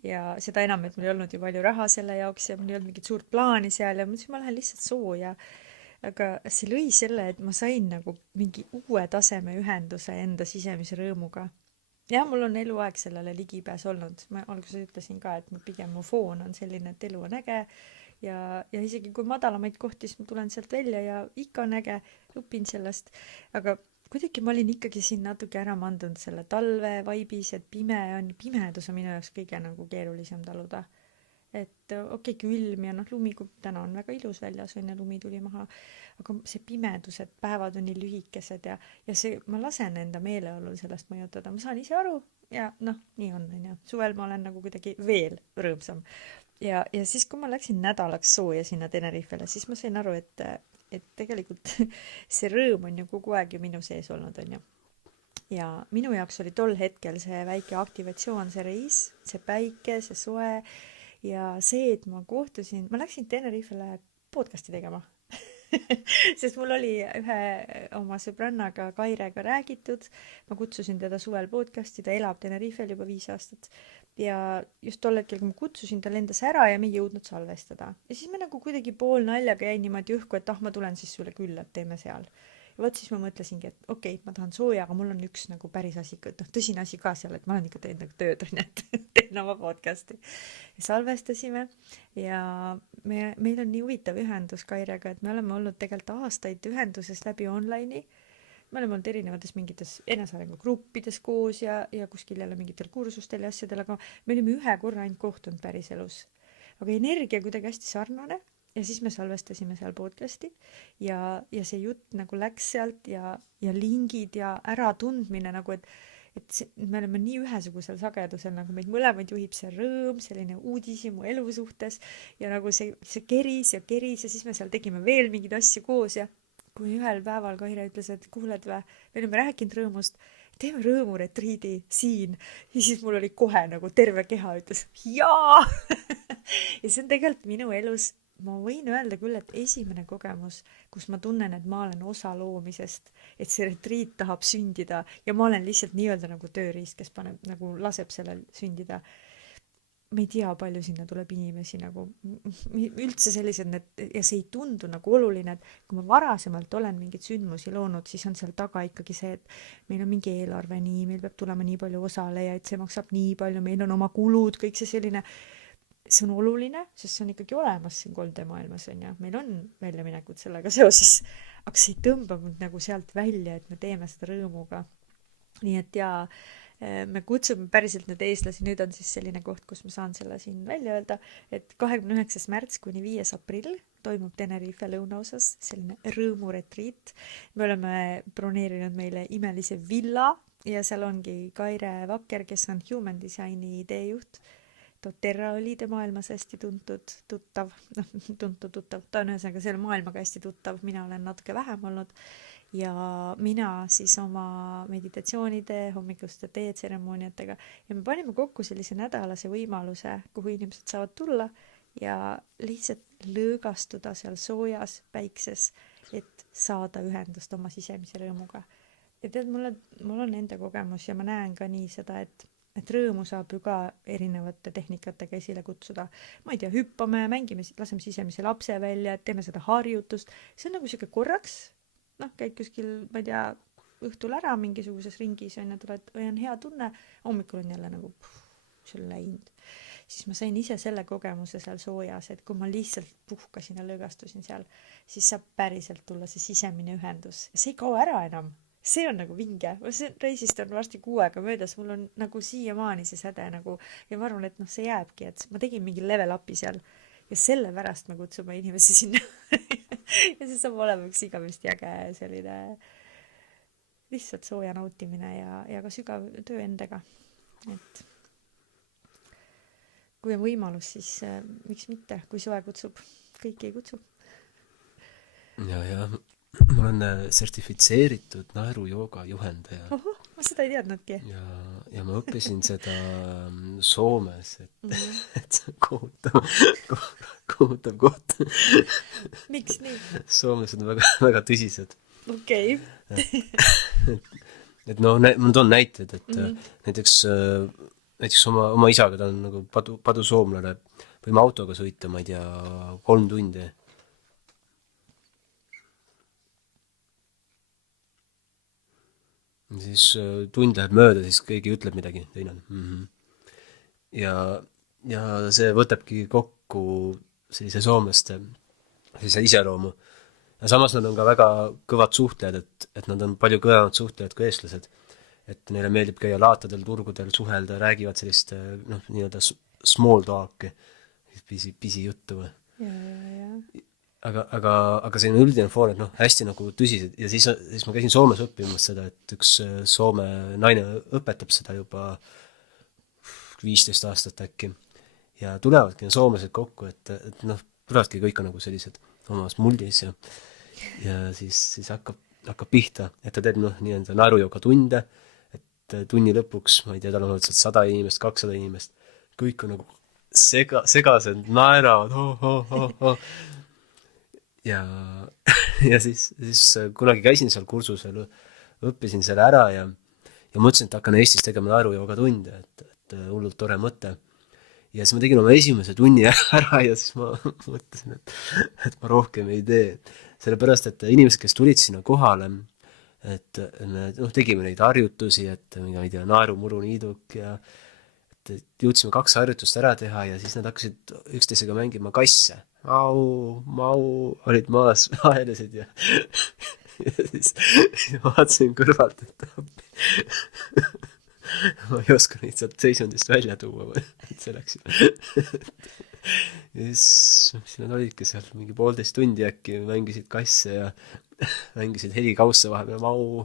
Ja seda enam, et mul ei olnud ju palju raha selle jaoks ja mul ei olnud mingit suurt plaani seal ja mõtlesin, ma lähen lihtsalt sooja. Aga see lõi selle, et ma sain nagu mingi uue taseme ühenduse enda sisemise rõõmuga. Ja mul on eluaeg sellele ligipääs olnud. Ma alguses ütlesin ka, et pigem mu foon on selline, et elu on äge ja isegi kui madalamaid kohti, siis ma tulen sealt välja ja ikka on äge, õpin sellest. Aga kuidagi ma olin ikkagi siin natuke ära mandunud selle talve vaibis, et pimedus on minu jaoks kõige nagu keerulisem taluda. Et okei, külm ja lumikub, täna on väga ilus väljas, on ja lumi tuli maha, aga see pimedus, et päevad on nii lühikesed ja see, ma lasen enda meeleolul sellest mõjutada, ma saan ise aru ja nii on ja suvel ma olen nagu kuidagi veel rõõmsam. Ja siis, kui ma läksin nädalaks sooja sinna Tenerifele, siis ma sain aru, et tegelikult see rõõm on ju kogu aeg ju minu sees olnud, on ju. Ja minu jaoks oli tol hetkel see väike aktivatsioon, see reis, see päike, see soe ja see, et ma läksin Tenerifele podcasti tegema. Sest mul oli ühe oma sõbrannaga Kairega räägitud, ma kutsusin teda suvel podcasti, ta elab Tenerifel juba 5 aastat ja just tol hetkel, kui ma kutsusin, ta lendas ära ja me ei jõudnud salvestada. Ja siis me nagu kuidagi pool naljaga jäin niimoodi õhku, et ma tulen siis sulle külla, et teeme seal. vot siis ma mõtlesingi, et okei, ma tahan sooja, aga mul on üks nagu päris asi, tõsine asi ka seal, et ma olen ikka teinud nagu tööd, on ju, et teen oma podcasti. Salvestasime ja meil on nii huvitav ühendus Kairega, et me oleme olnud tegelikult aastaid ühenduses läbi online'i. Me oleme olnud erinevates mingites enesearengu gruppides koos ja kuskil jälle mingitel kursustel ja asjadel, aga me olime ühe korra ainult kohtunud päriselus. Aga energia kuidagi hästi sarnane ja siis me salvestasime seal podcasti ja see jutt nagu läks sealt ja lingid ja äratundmine nagu, et me oleme nii ühesugusel sagedusel, nagu meid mõlemaid juhib see rõõm, selline uudishimu elu suhtes ja nagu see keris ja siis me seal tegime veel mingeid asju koos ja kui ühel päeval Kaire ütles, et kuuled või, me olime rääkinud rõõmust, teeme rõõmuretriidi siin ja siis mul oli kohe nagu terve keha ütles jaa ja see on tegelikult minu elus, ma võin öelda küll, et esimene kogemus, kus ma tunnen, et ma olen osa loomisest, et see retriit tahab sündida ja ma olen lihtsalt nii-öelda nagu tööriist, kes paneb, nagu laseb sellel sündida. Me ei tea, palju sinna tuleb inimesi nagu üldse sellised ja see ei tundu nagu oluline, et kui ma varasemalt olen mingid sündmusi loonud, siis on seal taga ikkagi see, et meil on mingi eelarve nii, meil peab tulema nii palju osalejaid, see maksab nii palju, meil on oma kulud, kõik see selline, see on oluline, sest see on ikkagi olemas siin 3D maailmas on ja meil on väljaminekud sellega seoses, aga see ei tõmba mind nagu sealt välja, et me teeme seda rõõmuga. Nii et ja me kutsume päriselt nüüd eestlasi, nüüd on siis selline koht, kus ma saan selle siin välja öelda, et 29. märts kuni 5. aprill toimub Tenerife lõunaosas selline rõõmuretriit. Me oleme broneerinud meile imelise villa ja seal ongi Kaire Vakker, kes on Human Designi ideejuht. Doterra õlide maailmas hästi tuttav, ta on ühesõnaga selle maailmaga hästi tuttav, mina olen natuke vähem olnud ja mina siis oma meditatsioonide, hommikuste teetseremooniatega ja me panime kokku sellise nädalase võimaluse, kuhu inimesed saavad tulla ja lihtsalt lõõgastuda seal soojas päikses, et saada ühendust oma sisemise rõõmuga. Ja tead, mul on enda kogemus ja ma näen ka nii seda, et rõõmu saab ju ka erinevate tehnikatega esile kutsuda. Ma ei tea, hüppame, mängime, laseme sisemise lapse välja, teeme seda harjutust. See on nagu siuke korraks, käid kuskil, ma ei tea, õhtul ära mingisuguses ringis ja tuled, või on hea tunne, hommikul on jälle nagu see on läinud. Siis ma sain ise selle kogemuse seal soojas, et kui ma lihtsalt puhkasin ja lõõgastusin seal, siis saab päriselt tulla see sisemine ühendus. Ja see ei kao ära enam. See on nagu vinge. See reisist on varsti 6 aega möödas, mul on nagu siiamaani see säde nagu ja ma arvan, et see jääbki, et ma tegin mingi level upi seal ja selle pärast me kutsume inimesi sinna ja see saab olema üks igavesti äge selline lihtsalt sooja nautimine ja ka sügav töö endaga. Et kui on võimalus, siis miks mitte, kui soe kutsub, kõik ei kutsu. Ja ma olen sertifitseeritud naerujooga juhendaja. Oho, ma seda ei teadnudki. Ja ma õppisin seda Soomes, et see on kohutav koht. Miks nii? Soomes on väga, väga tõsised. Okei. Et ma toon näited, et näiteks oma isaga, ta on nagu padusoomlane, võime autoga sõita, ma ei tea, 3 tundi. Siis tund läheb mööda, siis keegi ütleb midagi, teine on. Ja see võtabki kokku sellise soomlaste sellise iseloomu. Ja samas nad on ka väga kõvad suhtlejad, et nad on palju kõvemad suhtlejad kui eestlased. Et neile meeldib käia laatadel, turgudel, suhelda, räägivad sellist nii-öelda small talk'i, pisi juttu või. Aga selline üldine foon, et hästi nagu tõsised ja siis ma käisin Soomes õppimas seda, et üks Soome naine õpetab seda juba 15 aastat äkki ja tulevadki soomlased kokku, et tulevadki kõik on nagu sellised omas muldis ja siis hakkab pihta, et ta teeb nii-öelda naerujooga tunde, et tunni lõpuks, ma ei tea, tal on olnud 100 inimest, 200 inimest, kõik on nagu segased, naeravad, Ja siis kunagi käisin seal kursusel, õppisin selle ära ja mõtlesin, et hakkan Eestis tegema naerujooga tunde, et hullult tore mõte. Ja siis ma tegin oma esimese tunni ära ja siis ma mõtlesin, et ma rohkem ei tee. sellepärast, et inimesed, kes tulid sinna kohale, et me tegime neid harjutusi, et ma ei tea, naeru-muru-niiduk ja et jõudsime 2 harjutust ära teha ja siis nad hakkasid üksteisega mängima kasse. Mau, olid maas aelised ja siis ma vaatasin kõrvalt, et ma ei oska neid sealt seisundist välja tuua, et see läks ja siis nad olidki seal mingi 1,5 tundi äkki, mängisid kasse ja mängisid helikausse vahepeal, mau.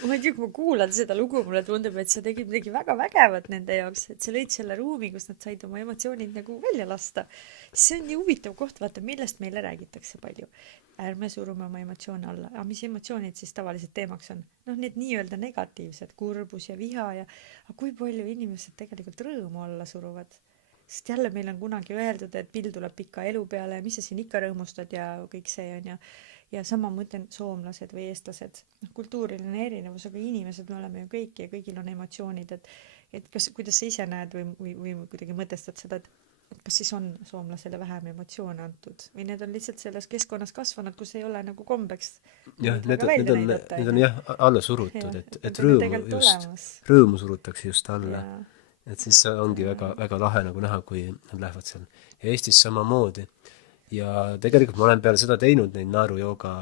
Ma ei tea, kui ma kuulan seda lugu, mulle tundub, et sa tegid midagi väga vägevat nende jaoks, et sa lõid selle ruumi, kus nad said oma emotsioonid nagu välja lasta. See on nii huvitav koht, vaata, millest meile räägitakse palju. Ärme surume oma emotsioone alla. Aga mis emotsioonid siis tavaliselt teemaks on? Need nii-öelda negatiivsed, kurbus ja viha ja kui palju inimesed tegelikult rõõmu alla suruvad. Sest jälle meil on kunagi öeldud, et pill tuleb pika elu peale ja mis sa siin ikka rõõmustad ja kõik see on ja sama mõtlen soomlased või eestlased. Kultuuriline erinevus, aga inimesed me oleme ju kõik ja kõigil on emotsioonid, et kuidas sa ise näed või kuidagi mõtestad seda, et kas siis on soomlasele vähem emotsioone antud või need on lihtsalt selles keskkonnas kasvanud, kus ei ole nagu kombeks. Jah, need on jah alla surutud, et rõõmu surutakse just alla. Et siis ongi väga, väga lahe nagu näha, kui nad lähevad seal. Ja Eestis samamoodi. Ja tegelikult ma olen peale seda teinud neid naerujooga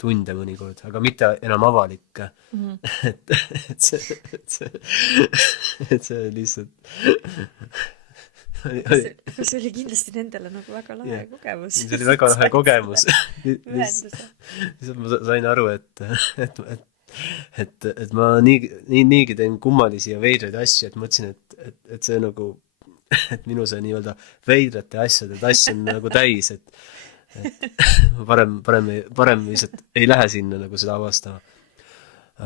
tunde mõnikord, aga mitte enam avalikke. Et see lihtsalt... See oli kindlasti nendele nagu väga lahe kogemus. See oli väga lahe kogemus. Lihtsalt ma sain aru, et ma niigi teen kummalisi ja veidraid asju, et mõtlesin, et see nagu, et minu see nii-öelda veidrate asjade tass on nagu täis, et parem lihtsalt ei lähe sinna nagu seda avastama.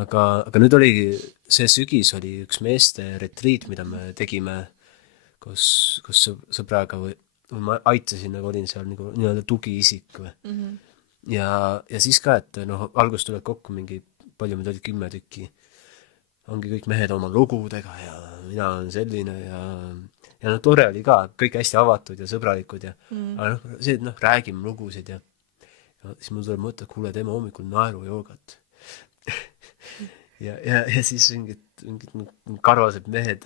Aga nüüd oligi, see sügis oli üks meeste retriit, mida me tegime kus sõbraga või ma aitasin, nagu olin seal nagu nii-öelda tugiisik või. Ja siis ka, et algus tuleb kokku mingi palju meid oli 10 tükki. Ongi kõik mehed oma lugudega ja mina olen selline ja tore oli ka, kõik hästi avatud ja sõbralikud ja aga see, et räägime lugusid ja siis mul tuleb mõte, kuule, teeme hommikul naerujoogat. ja siis mingid karvased mehed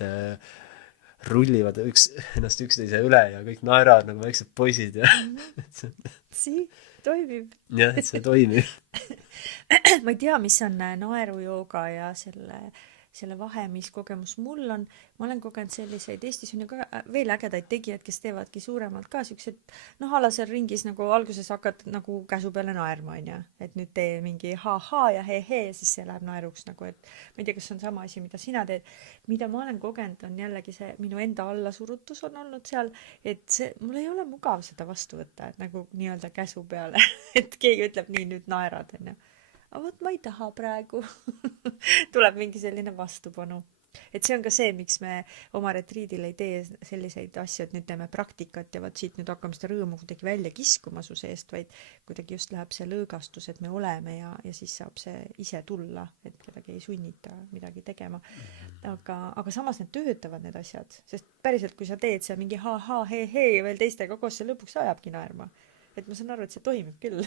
rullivad ennast üksteise üle ja kõik naeravad nagu väiksed poisid ja toimib. Jah, et see toimib. Ma ei tea, mis on naerujooga ja selle vahe, mis kogemus mul on. Ma olen kogenud selliseid, Eestis on ju ka veel ägedaid tegijad, kes teevadki suuremalt ka siuksed, alasel ringis nagu alguses hakkad nagu käsu peale naerma, on ja. Et nüüd tee mingi ha-ha ja he-he ja siis see läheb naeruks nagu, et ma ei tea, kas on sama asi, mida sina teed. Mida ma olen kogenud on jällegi see minu enda allasurutus on olnud seal, et mul ei ole mugav seda vastu võtta, et nagu nii-öelda käsu peale, et keegi ütleb nii, nüüd naerad, on ja. Aga ma ei taha praegu. Tuleb mingi selline vastupanu. Et see on ka see, miks me oma retriidil ei tee selliseid asju, et nüüd teeme praktikat ja vaat siit nüüd hakkame seda rõõmu kuidagi välja kiskuma su seest, vaid kuidagi just läheb see lõõgastus, et me oleme ja siis saab see ise tulla, et kedagi ei sunnita midagi tegema. Aga samas need töötavad need asjad, sest päriselt, kui sa teed seal mingi ha-ha, he-he ja veel teistega koos, see lõpuks ajabki naerma. Et ma saan aru, et see toimib küll.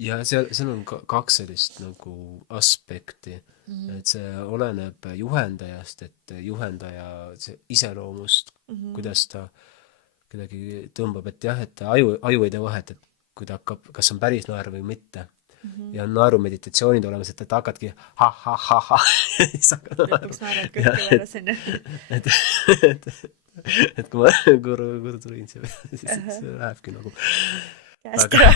Ja seal on 2 sellist nagu aspekti, et see oleneb juhendajast, et juhendaja see iseloomust, kuidas ta kuidagi tõmbab, et jah, et aju ei tee vahet, et kui ta hakkab, kas on päris naer või mitte. Ja on naerumeditatsioonid olemas, et ta hakkadki ha-ha-ha-ha ja siis hakkad lõpuks naerad kõhki veedasin. Et kui ma korra tulin, siis see lähebki nagu käest ära.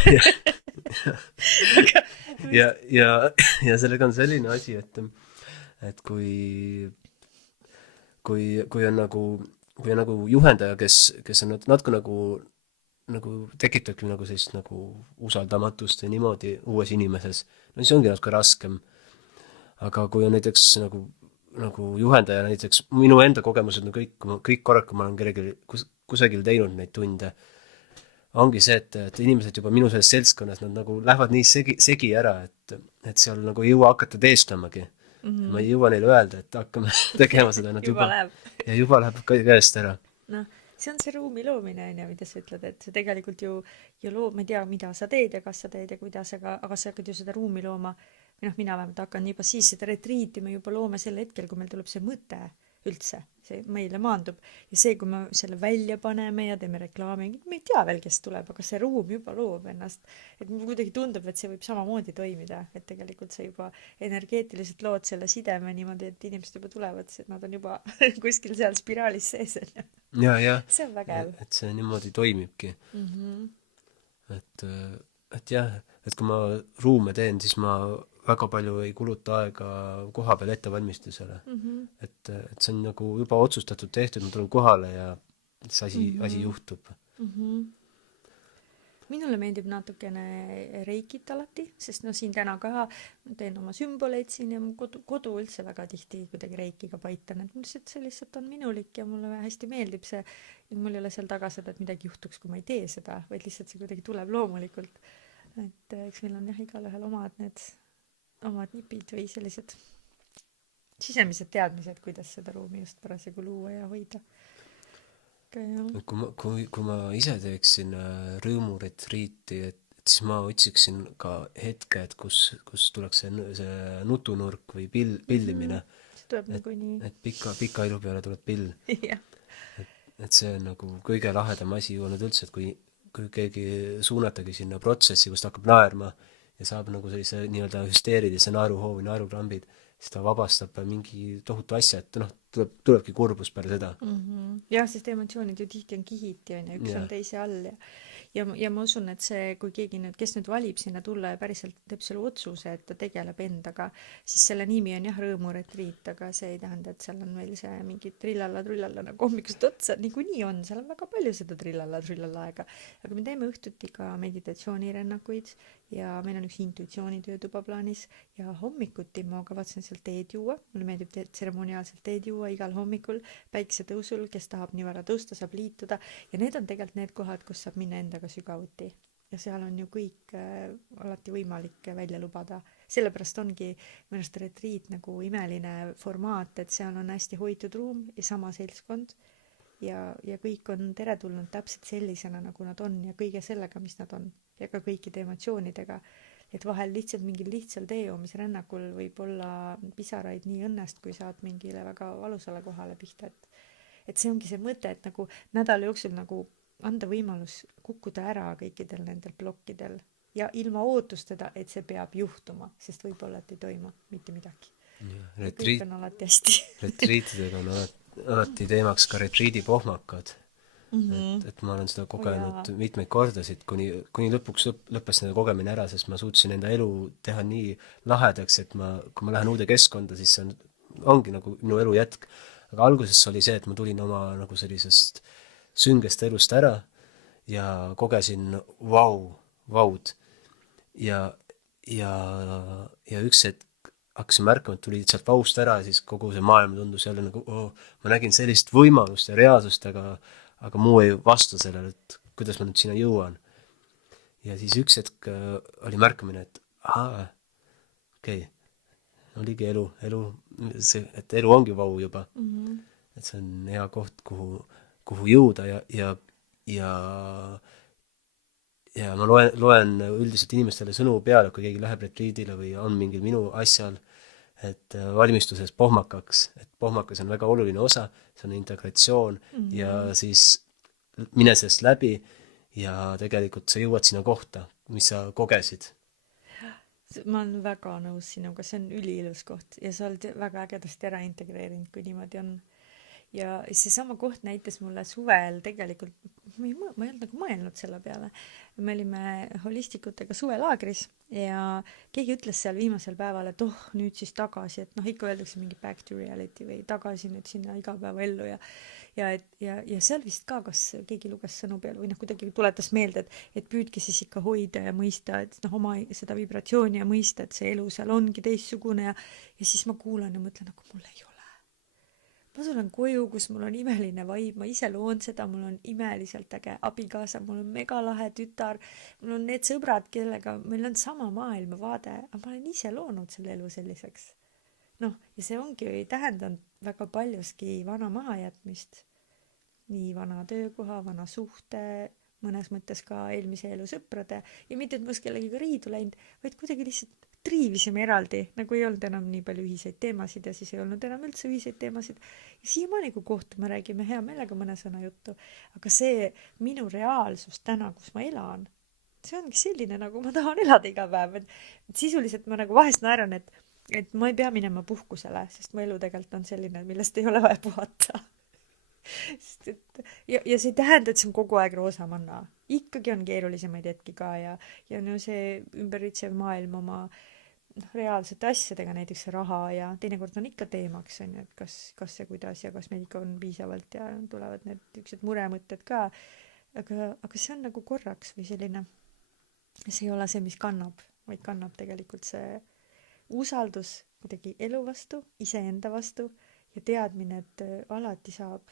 ja sellega on selline asi, et kui on nagu juhendaja, kes on natuke nagu tekitabki nagu sellist nagu usaldamatust ja niimoodi uues inimeses, siis ongi natuke raskem. Aga kui on näiteks nagu juhendaja, näiteks minu enda kogemused on kõik korraga, ma olen kellelgi kusagil teinud neid tunde, ongi see, et inimesed juba minu selles seltskonnas, nad nagu lähevad nii segi ära, et seal nagu ei jõua hakata teesklemagi. Ma ei jõua neile öelda, et hakkame tegema seda. Juba läheb käest ära. see on see ruumi loomine, on ju, mida sa ütled, et see tegelikult ju loob, ma ei tea, mida sa teed ja kas sa teed ja kuidas, aga sa hakkad ju seda ruumi looma, või noh, mina vähemalt hakkan juba siis seda retriiti me juba loome sel hetkel, kui meil tuleb see mõte üldse, see meile maandub. Ja see, kui me selle välja paneme ja teeme reklaami, me ei tea veel, kes tuleb, aga see ruum juba loob ennast. Et mulle kuidagi tundub, et see võib samamoodi toimida, et tegelikult sa juba energeetiliselt lood selle sideme niimoodi, et inimesed juba tulevad, et nad on juba kuskil seal spiraalis sees. ja, See on vägev. et see niimoodi toimibki. Et jah, et kui ma ruume teen, siis ma väga palju ei kuluta aega koha peal ettevalmistusele. Et see on nagu juba otsustatud, tehtud, ma tulen kohale ja see asi juhtub. Minule meeldib natukene reikit alati, sest no siin täna ka teen oma sümboleid siin ja mu kodu üldse väga tihti kuidagi reikiga paitan, et lihtsalt see lihtsalt on minulik ja mulle hästi meeldib see, mul ei ole seal taga seda, et midagi juhtuks, kui ma ei tee seda, vaid lihtsalt see kuidagi tuleb loomulikult. Et eks meil on jah igalühel omad nipid või sellised sisemised teadmised, kuidas seda ruumi just parasjagu luua ja hoida. Kui ma ise teeksin rõõmuretriiti, et siis ma otsiksin ka hetke, et kus tuleks see nutunurk või pillimine. See tuleb nagu nii. Et pika elu peale tuleb pill. Jah. Et see on nagu kõige lahedam asi olnud üldse, et kui keegi suunatagi sinna protsessi, kus ta hakkab naerma ja saab nagu sellise nii-öelda hüsteerilise naeruhoovi, naerukrambid, siis ta vabastab mingi tohutu asja, et noh, tulebki kurbus peale seda. Jah, sest emotsioonid ju tihti on kihiti, on ju, üks on teise all ja ma usun, et see, kui keegi nüüd, kes nüüd valib sinna tulla ja päriselt teeb selle otsuse, et ta tegeleb endaga, siis selle nimi on jah rõõmuretriit, aga see ei tähenda, et seal on meil see mingi trillalla nagu hommikust otsa, niikuinii on, seal on väga palju seda trillalla aega, aga me teeme õhtuti ka meditatsioonirännakuid ja meil on üks intuitsioonitöötuba plaanis ja hommikuti ma kavatsen seal teed juua, mulle meeldib tseremoniaalselt teed juua igal hommikul päiksetõusul, kes tahab nii vara tõusta, saab liituda ja need on tegelikult need kohad, kus saab minna endaga sügavuti ja seal on ju kõik alati võimalik välja lubada, sellepärast ongi minu arust retriit nagu imeline formaat, et seal on hästi hoitud ruum ja sama seltskond ja kõik on teretulnud täpselt sellisena, nagu nad on ja kõige sellega, mis nad on ja ka kõikide emotsioonidega, et vahel lihtsalt mingil lihtsal teejoomisrännakul võib olla pisaraid nii õnnest, kui saad mingile väga valusale kohale pihta, et see ongi see mõte, et nagu nädala jooksul nagu anda võimalus kukkuda ära kõikidel nendel plokkidel ja ilma ootusteda, et see peab juhtuma, sest võib-olla, et ei toimu mitte midagi. Kõik on alati hästi. Retriitidega on alati teemaks ka retriidipohmakad. Et ma olen seda kogenud mitmeid kordasid, kuni lõpuks lõppes nende kogemine ära, sest ma suutsin enda elu teha nii lahedaks, et kui ma lähen uude keskkonda, siis see ongi nagu minu elu jätk. Aga alguses oli see, et ma tulin oma nagu sellisest süngest elust ära ja kogesin vaud. Ja üks hetk hakkasin märkama, et tuli sealt vaust ära, siis kogu see maailm tundus jälle nagu, ma nägin sellist võimalust ja reaalsust, aga muu ei vasta sellele, et kuidas ma nüüd sinna jõuan. Ja siis üks hetk oli märkamine, et okei, oligi elu, et elu ongi vau juba. Et see on hea koht, kuhu jõuda ja ma loen üldiselt inimestele sõnu peale, kui keegi läheb retriidile või on mingil minu asjal, et valmistuses pohmakaks, et pohmakas on väga oluline osa, see on integratsioon ja siis mine sellest läbi ja tegelikult sa jõuad sinna kohta, mis sa kogesid. Ma olen väga nõus sinuga, see on üliilus koht ja sa oled väga ägedasti ära integreerinud, kui niimoodi on. Ja seesama koht näitas mulle suvel tegelikult, ma ei olnud nagu mõelnud selle peale. Me olime holistikutega suvelaagris ja keegi ütles seal viimasel päeval, et nüüd siis tagasi, et ikka öeldakse mingi back to reality või tagasi nüüd sinna igapäevaellu ja seal vist ka, kas keegi luges sõnu peal või kuidagi tuletas meelde, et püüdke siis ikka hoida ja mõista, et oma seda vibratsiooni ja mõista, et see elu seal ongi teistsugune ja siis ma kuulan ja mõtlen, aga mul ei ole. Ma tulen koju, kus mul on imeline vaib, ma ise loon seda, mul on imeliselt äge abikaasa, mul on megalahe tütar, mul on need sõbrad, kellega meil on sama maailmavaade, aga ma olen ise loonud selle elu selliseks. Ja see ongi tähendanud väga paljuski vana mahajätmist. nii vana töökoha, vana suhte, mõnes mõttes ka eelmise elu sõprade ja mitte, et ma oleks kellegiga riidu läinud, vaid kuidagi lihtsalt triivisime eraldi, nagu ei olnud enam nii palju ühiseid teemasid ja siis ei olnud enam üldse ühiseid teemasid. Ja siiamaani, kui kohtume, räägime hea meelega mõne sõna juttu. Aga see minu reaalsus täna, kus ma elan, see ongi selline, nagu ma tahan elada iga päev. Et sisuliselt ma nagu vahest naeran, et ma ei pea minema puhkusele, sest mu elu tegelikult on selline, millest ei ole vaja puhata. Sest ja see ei tähenda, et see on kogu aeg roosamanna. Ikkagi on keerulisemaid hetki ka ja no see ümberritsev maailm oma reaalsete asjadega, näiteks raha ja teinekord on ikka teemaks, on ju, et kas ja kuidas ja kas meil ikka on piisavalt ja tulevad need üksed muremõtted ka. Aga see on nagu korraks või selline, see ei ole see, mis kannab, vaid kannab tegelikult see usaldus kuidagi elu vastu, iseenda vastu ja teadmine, et alati saab,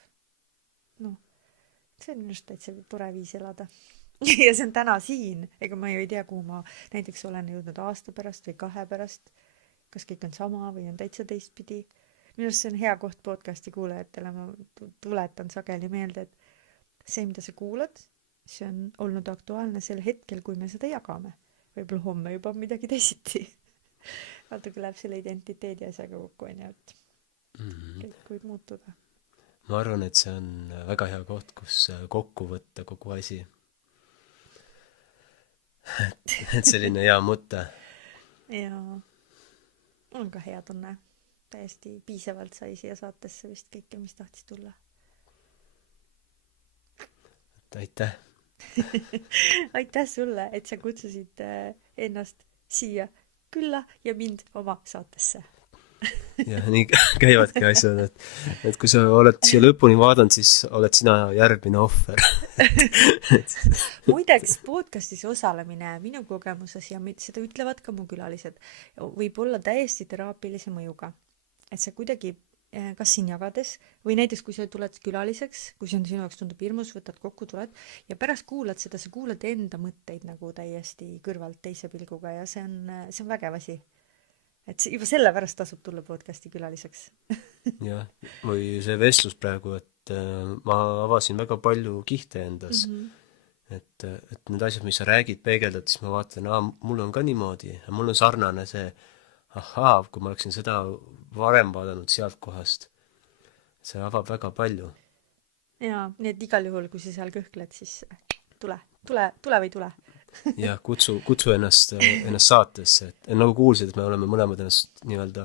see on just täitsa tore viis elada. Ja see on täna siin, ega ma ju ei tea, kuhu ma näiteks olen jõudnud aasta pärast või 2 pärast, kas kõik on sama või on täitsa teistpidi. Minu arust see on hea koht podcasti kuulajatele, ma tuletan sageli meelde, et see, mida sa kuulad, see on olnud aktuaalne sel hetkel, kui me seda jagame. Võib-olla homme juba on midagi teisiti. Vaata, kui läheb selle identiteedi asjaga kokku, on ju, et kõik võib muutuda. ma arvan, et see on väga hea koht, kus kokku võtta kogu asi. Et selline hea mõte. Ja mul on ka hea tunne. Täiesti piisavalt sai siia saatesse vist kõike, mis tahtis tulla. Aitäh! Aitäh sulle, et sa kutsusid ennast siia külla ja mind oma saatesse. Ja nii käivadki asjad, et kui sa oled siia lõpuni vaadanud, siis oled sina järgmine ohver. Muideks podcastis osalemine minu kogemuses ja seda ütlevad ka mu külalised, võib olla täiesti teraapilise mõjuga. Et see kuidagi, kas siin jagades või näiteks kui sa tuled külaliseks, kui see on sinu jaoks tundub hirmus, võtad kokku, tuled ja pärast kuulad seda, sa kuulad enda mõtteid nagu täiesti kõrvalt teise pilguga ja see on vägev asi. Et juba sellepärast tasub tulla podcasti külaliseks. Jah, või see vestlus praegu, et ma avasin väga palju kihte endas. Et need asjad, mis sa räägid, peegeldad, siis ma vaatan, mul on ka niimoodi. Mul on sarnane see, kui ma oleksin seda varem vaadanud sealt kohast. See avab väga palju. Jaa, nii et igal juhul, kui sa seal kõhkled, siis tule või tule. Jah, kutsu ennast saatesse. Et nagu kuulsid, et me oleme mõlemad ennast nii-öelda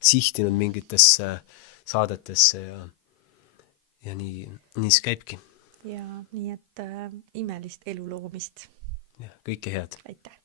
sihtinud mingitesse saadetesse ja nii see käibki. Ja nii, et imelist elu loomist. Jah, kõike head. Aitäh!